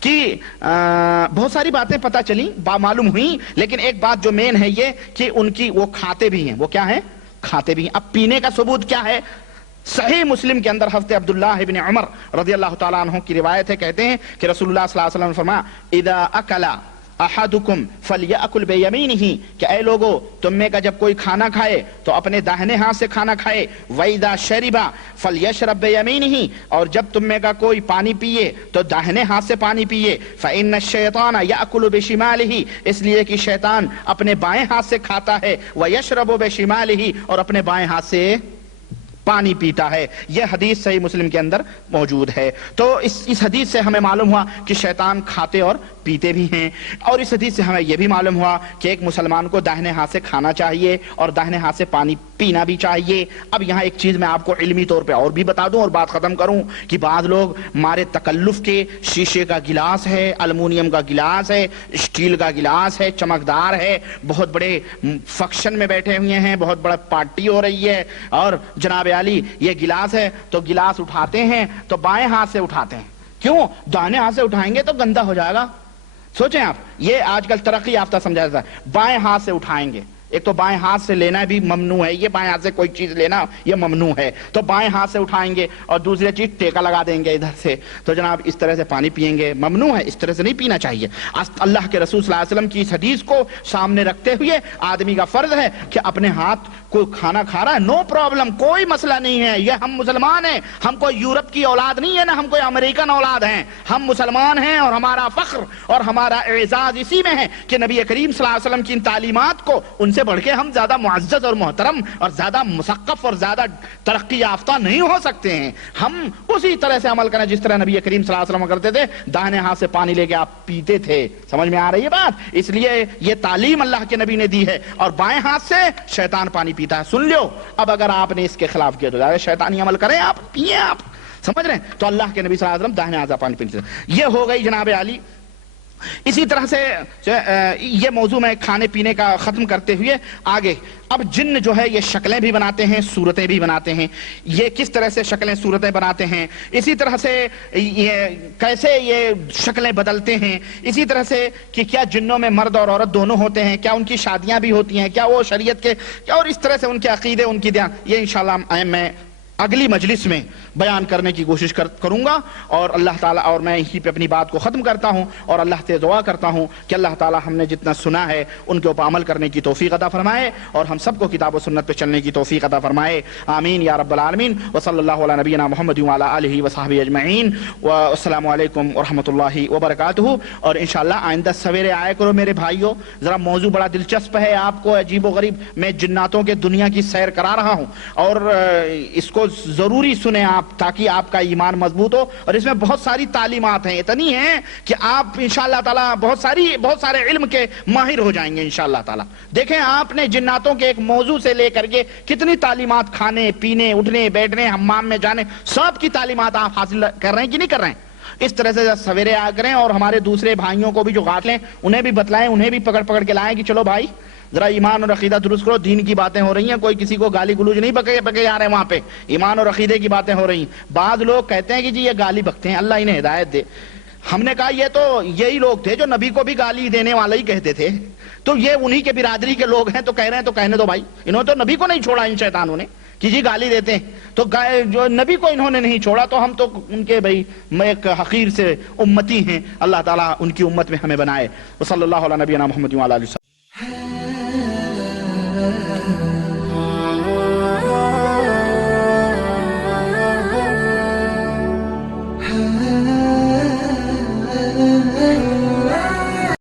کہ بہت ساری باتیں پتہ چلی, معلوم ہوئی, لیکن ایک بات جو مین ہے یہ کہ ان کی وہ کھاتے بھی ہیں. وہ کیا ہیں؟ کھاتے بھی. اب پینے کا ثبوت کیا ہے؟ صحیح مسلم کے اندر حضرت عبداللہ ابن عمر رضی اللہ تعالیٰ عنہ کی روایت ہے, کہتے ہیں کہ رسول اللہ صلی اللہ علیہ وسلم نے فرمایا اذا اکل احدکم فلیأکل بیمینہ, کہ اے لوگو تم میں کا جب کوئی کھانا کھائے تو اپنے داہنے ہاتھ سے کھانا کھائے. وَإِذَا شَرِبَ فَلْيَشْرَبْ بِيَمِينِهِ, اور جب تم میں کا کوئی پانی پیے تو داہنے ہاتھ سے پانی پیے. فَإِنَّ الشَّيْطَانَ يَأْكُلُ بِشِمَالِهِ, اس لیے کہ شیطان اپنے بائیں ہاتھ سے کھاتا ہے. وَيَشْرَبُ بِشِمَالِهِ, اور اپنے بائیں ہاتھ سے پانی پیتا ہے. یہ حدیث صحیح مسلم کے اندر موجود ہے. تو اس حدیث سے ہمیں معلوم ہوا کہ شیطان کھاتے اور پیتے بھی ہیں, اور اس حدیث سے ہمیں یہ بھی معلوم ہوا کہ ایک مسلمان کو داہنے ہاتھ سے کھانا چاہیے اور داہنے ہاتھ سے پانی پینا بھی چاہیے. اب یہاں ایک چیز میں آپ کو علمی طور پہ اور بھی بتا دوں اور بات ختم کروں کہ بعض لوگ ہمارے تکلف کے شیشے کا گلاس ہے, المونیم کا گلاس ہے, اسٹیل کا گلاس ہے, چمکدار ہے, بہت بڑے فنکشن میں بیٹھے ہوئے ہیں, بہت بڑا پارٹی ہو رہی ہے اور جناب علی یہ گلاس ہے تو گلاس اٹھاتے ہیں تو بائیں ہاتھ سے اٹھاتے ہیں. کیوں؟ دائیں ہاتھ سے اٹھائیں گے تو گندا ہو جائے گا. سوچیں آپ, یہ آج کل ترقی یافتہ سمجھا جاتا ہے. بائیں ہاتھ سے اٹھائیں گے, ایک تو بائیں ہاتھ سے لینا بھی ممنوع ہے, یہ بائیں ہاتھ سے کوئی چیز لینا یہ ممنوع ہے, تو بائیں ہاتھ سے اٹھائیں گے اور دوسری چیز ٹیکا لگا دیں گے ادھر سے, تو جناب اس طرح سے پانی پیئیں گے, ممنوع ہے, اس طرح سے نہیں پینا چاہیے. اللہ کے رسول صلی اللہ علیہ وسلم کی اس حدیث کو سامنے رکھتے ہوئے آدمی کا فرض ہے کہ اپنے ہاتھ کوئی کھانا کھا رہا ہے, نو پرابلم, کوئی مسئلہ نہیں ہے. یہ ہم مسلمان ہیں, ہم کوئی یورپ کی اولاد نہیں ہے, نہ ہم کوئی امریکن اولاد ہیں, ہم مسلمان ہیں اور ہمارا فخر اور ہمارا اعزاز اسی میں ہے کہ نبی کریم صلی اللہ علیہ وسلم کی ان تعلیمات کو, ان سے بڑھ کے ہم زیادہ معزز اور محترم اور زیادہ مثقف اور زیادہ ترقی یافتہ نہیں ہو سکتے ہیں. ہم اسی طرح سے عمل کریں جس طرح نبی کریم صلی اللہ علیہ وسلم کرتے تھے, داہنے ہاتھ سے پانی لے کے آپ پیتے تھے. سمجھ میں آ رہی ہے بات؟ اس لیے یہ تعلیم اللہ کے نبی نے دی ہے. اور بائیں ہاتھ سے شیطان پانی پیتا ہے, سن لو. اب اگر آپ نے اس کے خلاف کیا تو شیطانی عمل کریں, آپ پیئیں, آپ سمجھ رہے ہیں. تو اللہ کے نبی صلی اللہ علیہ وسلم داہنے ہاتھ سے پانی پیتے تھے. یہ ہو گئی جناب علی. اسی طرح سے یہ موضوع میں کھانے پینے کا ختم کرتے ہوئے آگے, اب جن جو ہے یہ شکلیں بھی بناتے ہیں, صورتیں بھی بناتے ہیں. یہ کس طرح سے شکلیں صورتیں بناتے ہیں, اسی طرح سے یہ کیسے یہ شکلیں بدلتے ہیں, اسی طرح سے کہ کیا جنوں میں مرد اور عورت دونوں ہوتے ہیں, کیا ان کی شادیاں بھی ہوتی ہیں, کیا وہ شریعت کے, اور اس طرح سے ان کے عقیدے, ان کی دھیان, یہ انشاءاللہ میں اگلی مجلس میں بیان کرنے کی کوشش کروں گا. اور اللہ تعالیٰ, اور میں یہیں پہ اپنی بات کو ختم کرتا ہوں اور اللہ سے دعا کرتا ہوں کہ اللہ تعالیٰ ہم نے جتنا سنا ہے ان کے اوپر عمل کرنے کی توفیق عطا فرمائے اور ہم سب کو کتاب و سنت پہ چلنے کی توفیق عطا فرمائے. آمین یا رب العالمین. وصلی اللہ علی نبینا محمد وعلی آلہ وصحبہ اجمعین. والسلام علیکم ورحمۃ اللہ وبرکاتہ. اور انشاءاللہ آئندہ سویرے آیا کرو میرے بھائیوں, ذرا موضوع بڑا دلچسپ ہے, آپ کو عجیب و غریب, میں جناتوں کے دنیا کی سیر کرا رہا ہوں اور اس کو ضروری سنیں آپ تاکہ آپ کا ایمان مضبوط ہو. اور اس میں بہت ساری تعلیمات ہیں, اتنی ہیں کہ آپ انشاءاللہ تعالیٰ بہت سارے علم کے ماہر ہو جائیں گے انشاءاللہ تعالیٰ. دیکھیں آپ نے جناتوں کے ایک موضوع سے لے کر کے کتنی تعلیمات, کھانے پینے, اٹھنے بیٹھنے, حمام میں جانے, سب کی تعلیمات آپ حاصل کر رہے ہیں کہ نہیں کر رہے ہیں. اس طرح سے سویرے آ کریں اور ہمارے دوسرے بھائیوں کو بھی جو غافل ہیں انہیں بھی بتلائیں, انہیں بھی پکڑ کے لائیں کہ چلو بھائی ذرا ایمان اور عقیدہ درست کرو, دین کی باتیں ہو رہی ہیں, کوئی کسی کو گالی گلوچ نہیں بکے جا رہے ہیں, وہاں پہ ایمان اور عقیدے کی باتیں ہو رہی ہیں. بعض لوگ کہتے ہیں کہ جی یہ گالی بکتے ہیں, اللہ انہیں ہدایت دے. ہم نے کہا یہ تو یہی لوگ تھے جو نبی کو بھی گالی دینے والا ہی کہتے تھے, تو یہ انہی کے برادری کے لوگ ہیں, تو کہہ رہے ہیں تو کہنے دو بھائی, انہوں نے تو نبی کو نہیں چھوڑا ان شیطانوں نے کہ جی گالی دیتے ہیں, تو جو نبی کو انہوں نے نہیں چھوڑا تو ہم تو ان کے بھائی ایک حقیر سے امتی ہیں. اللہ تعالیٰ ان کی امت میں ہمیں بنائے. وصلی اللہ علی نبینا محمد وعلی آلہ وصحبہ.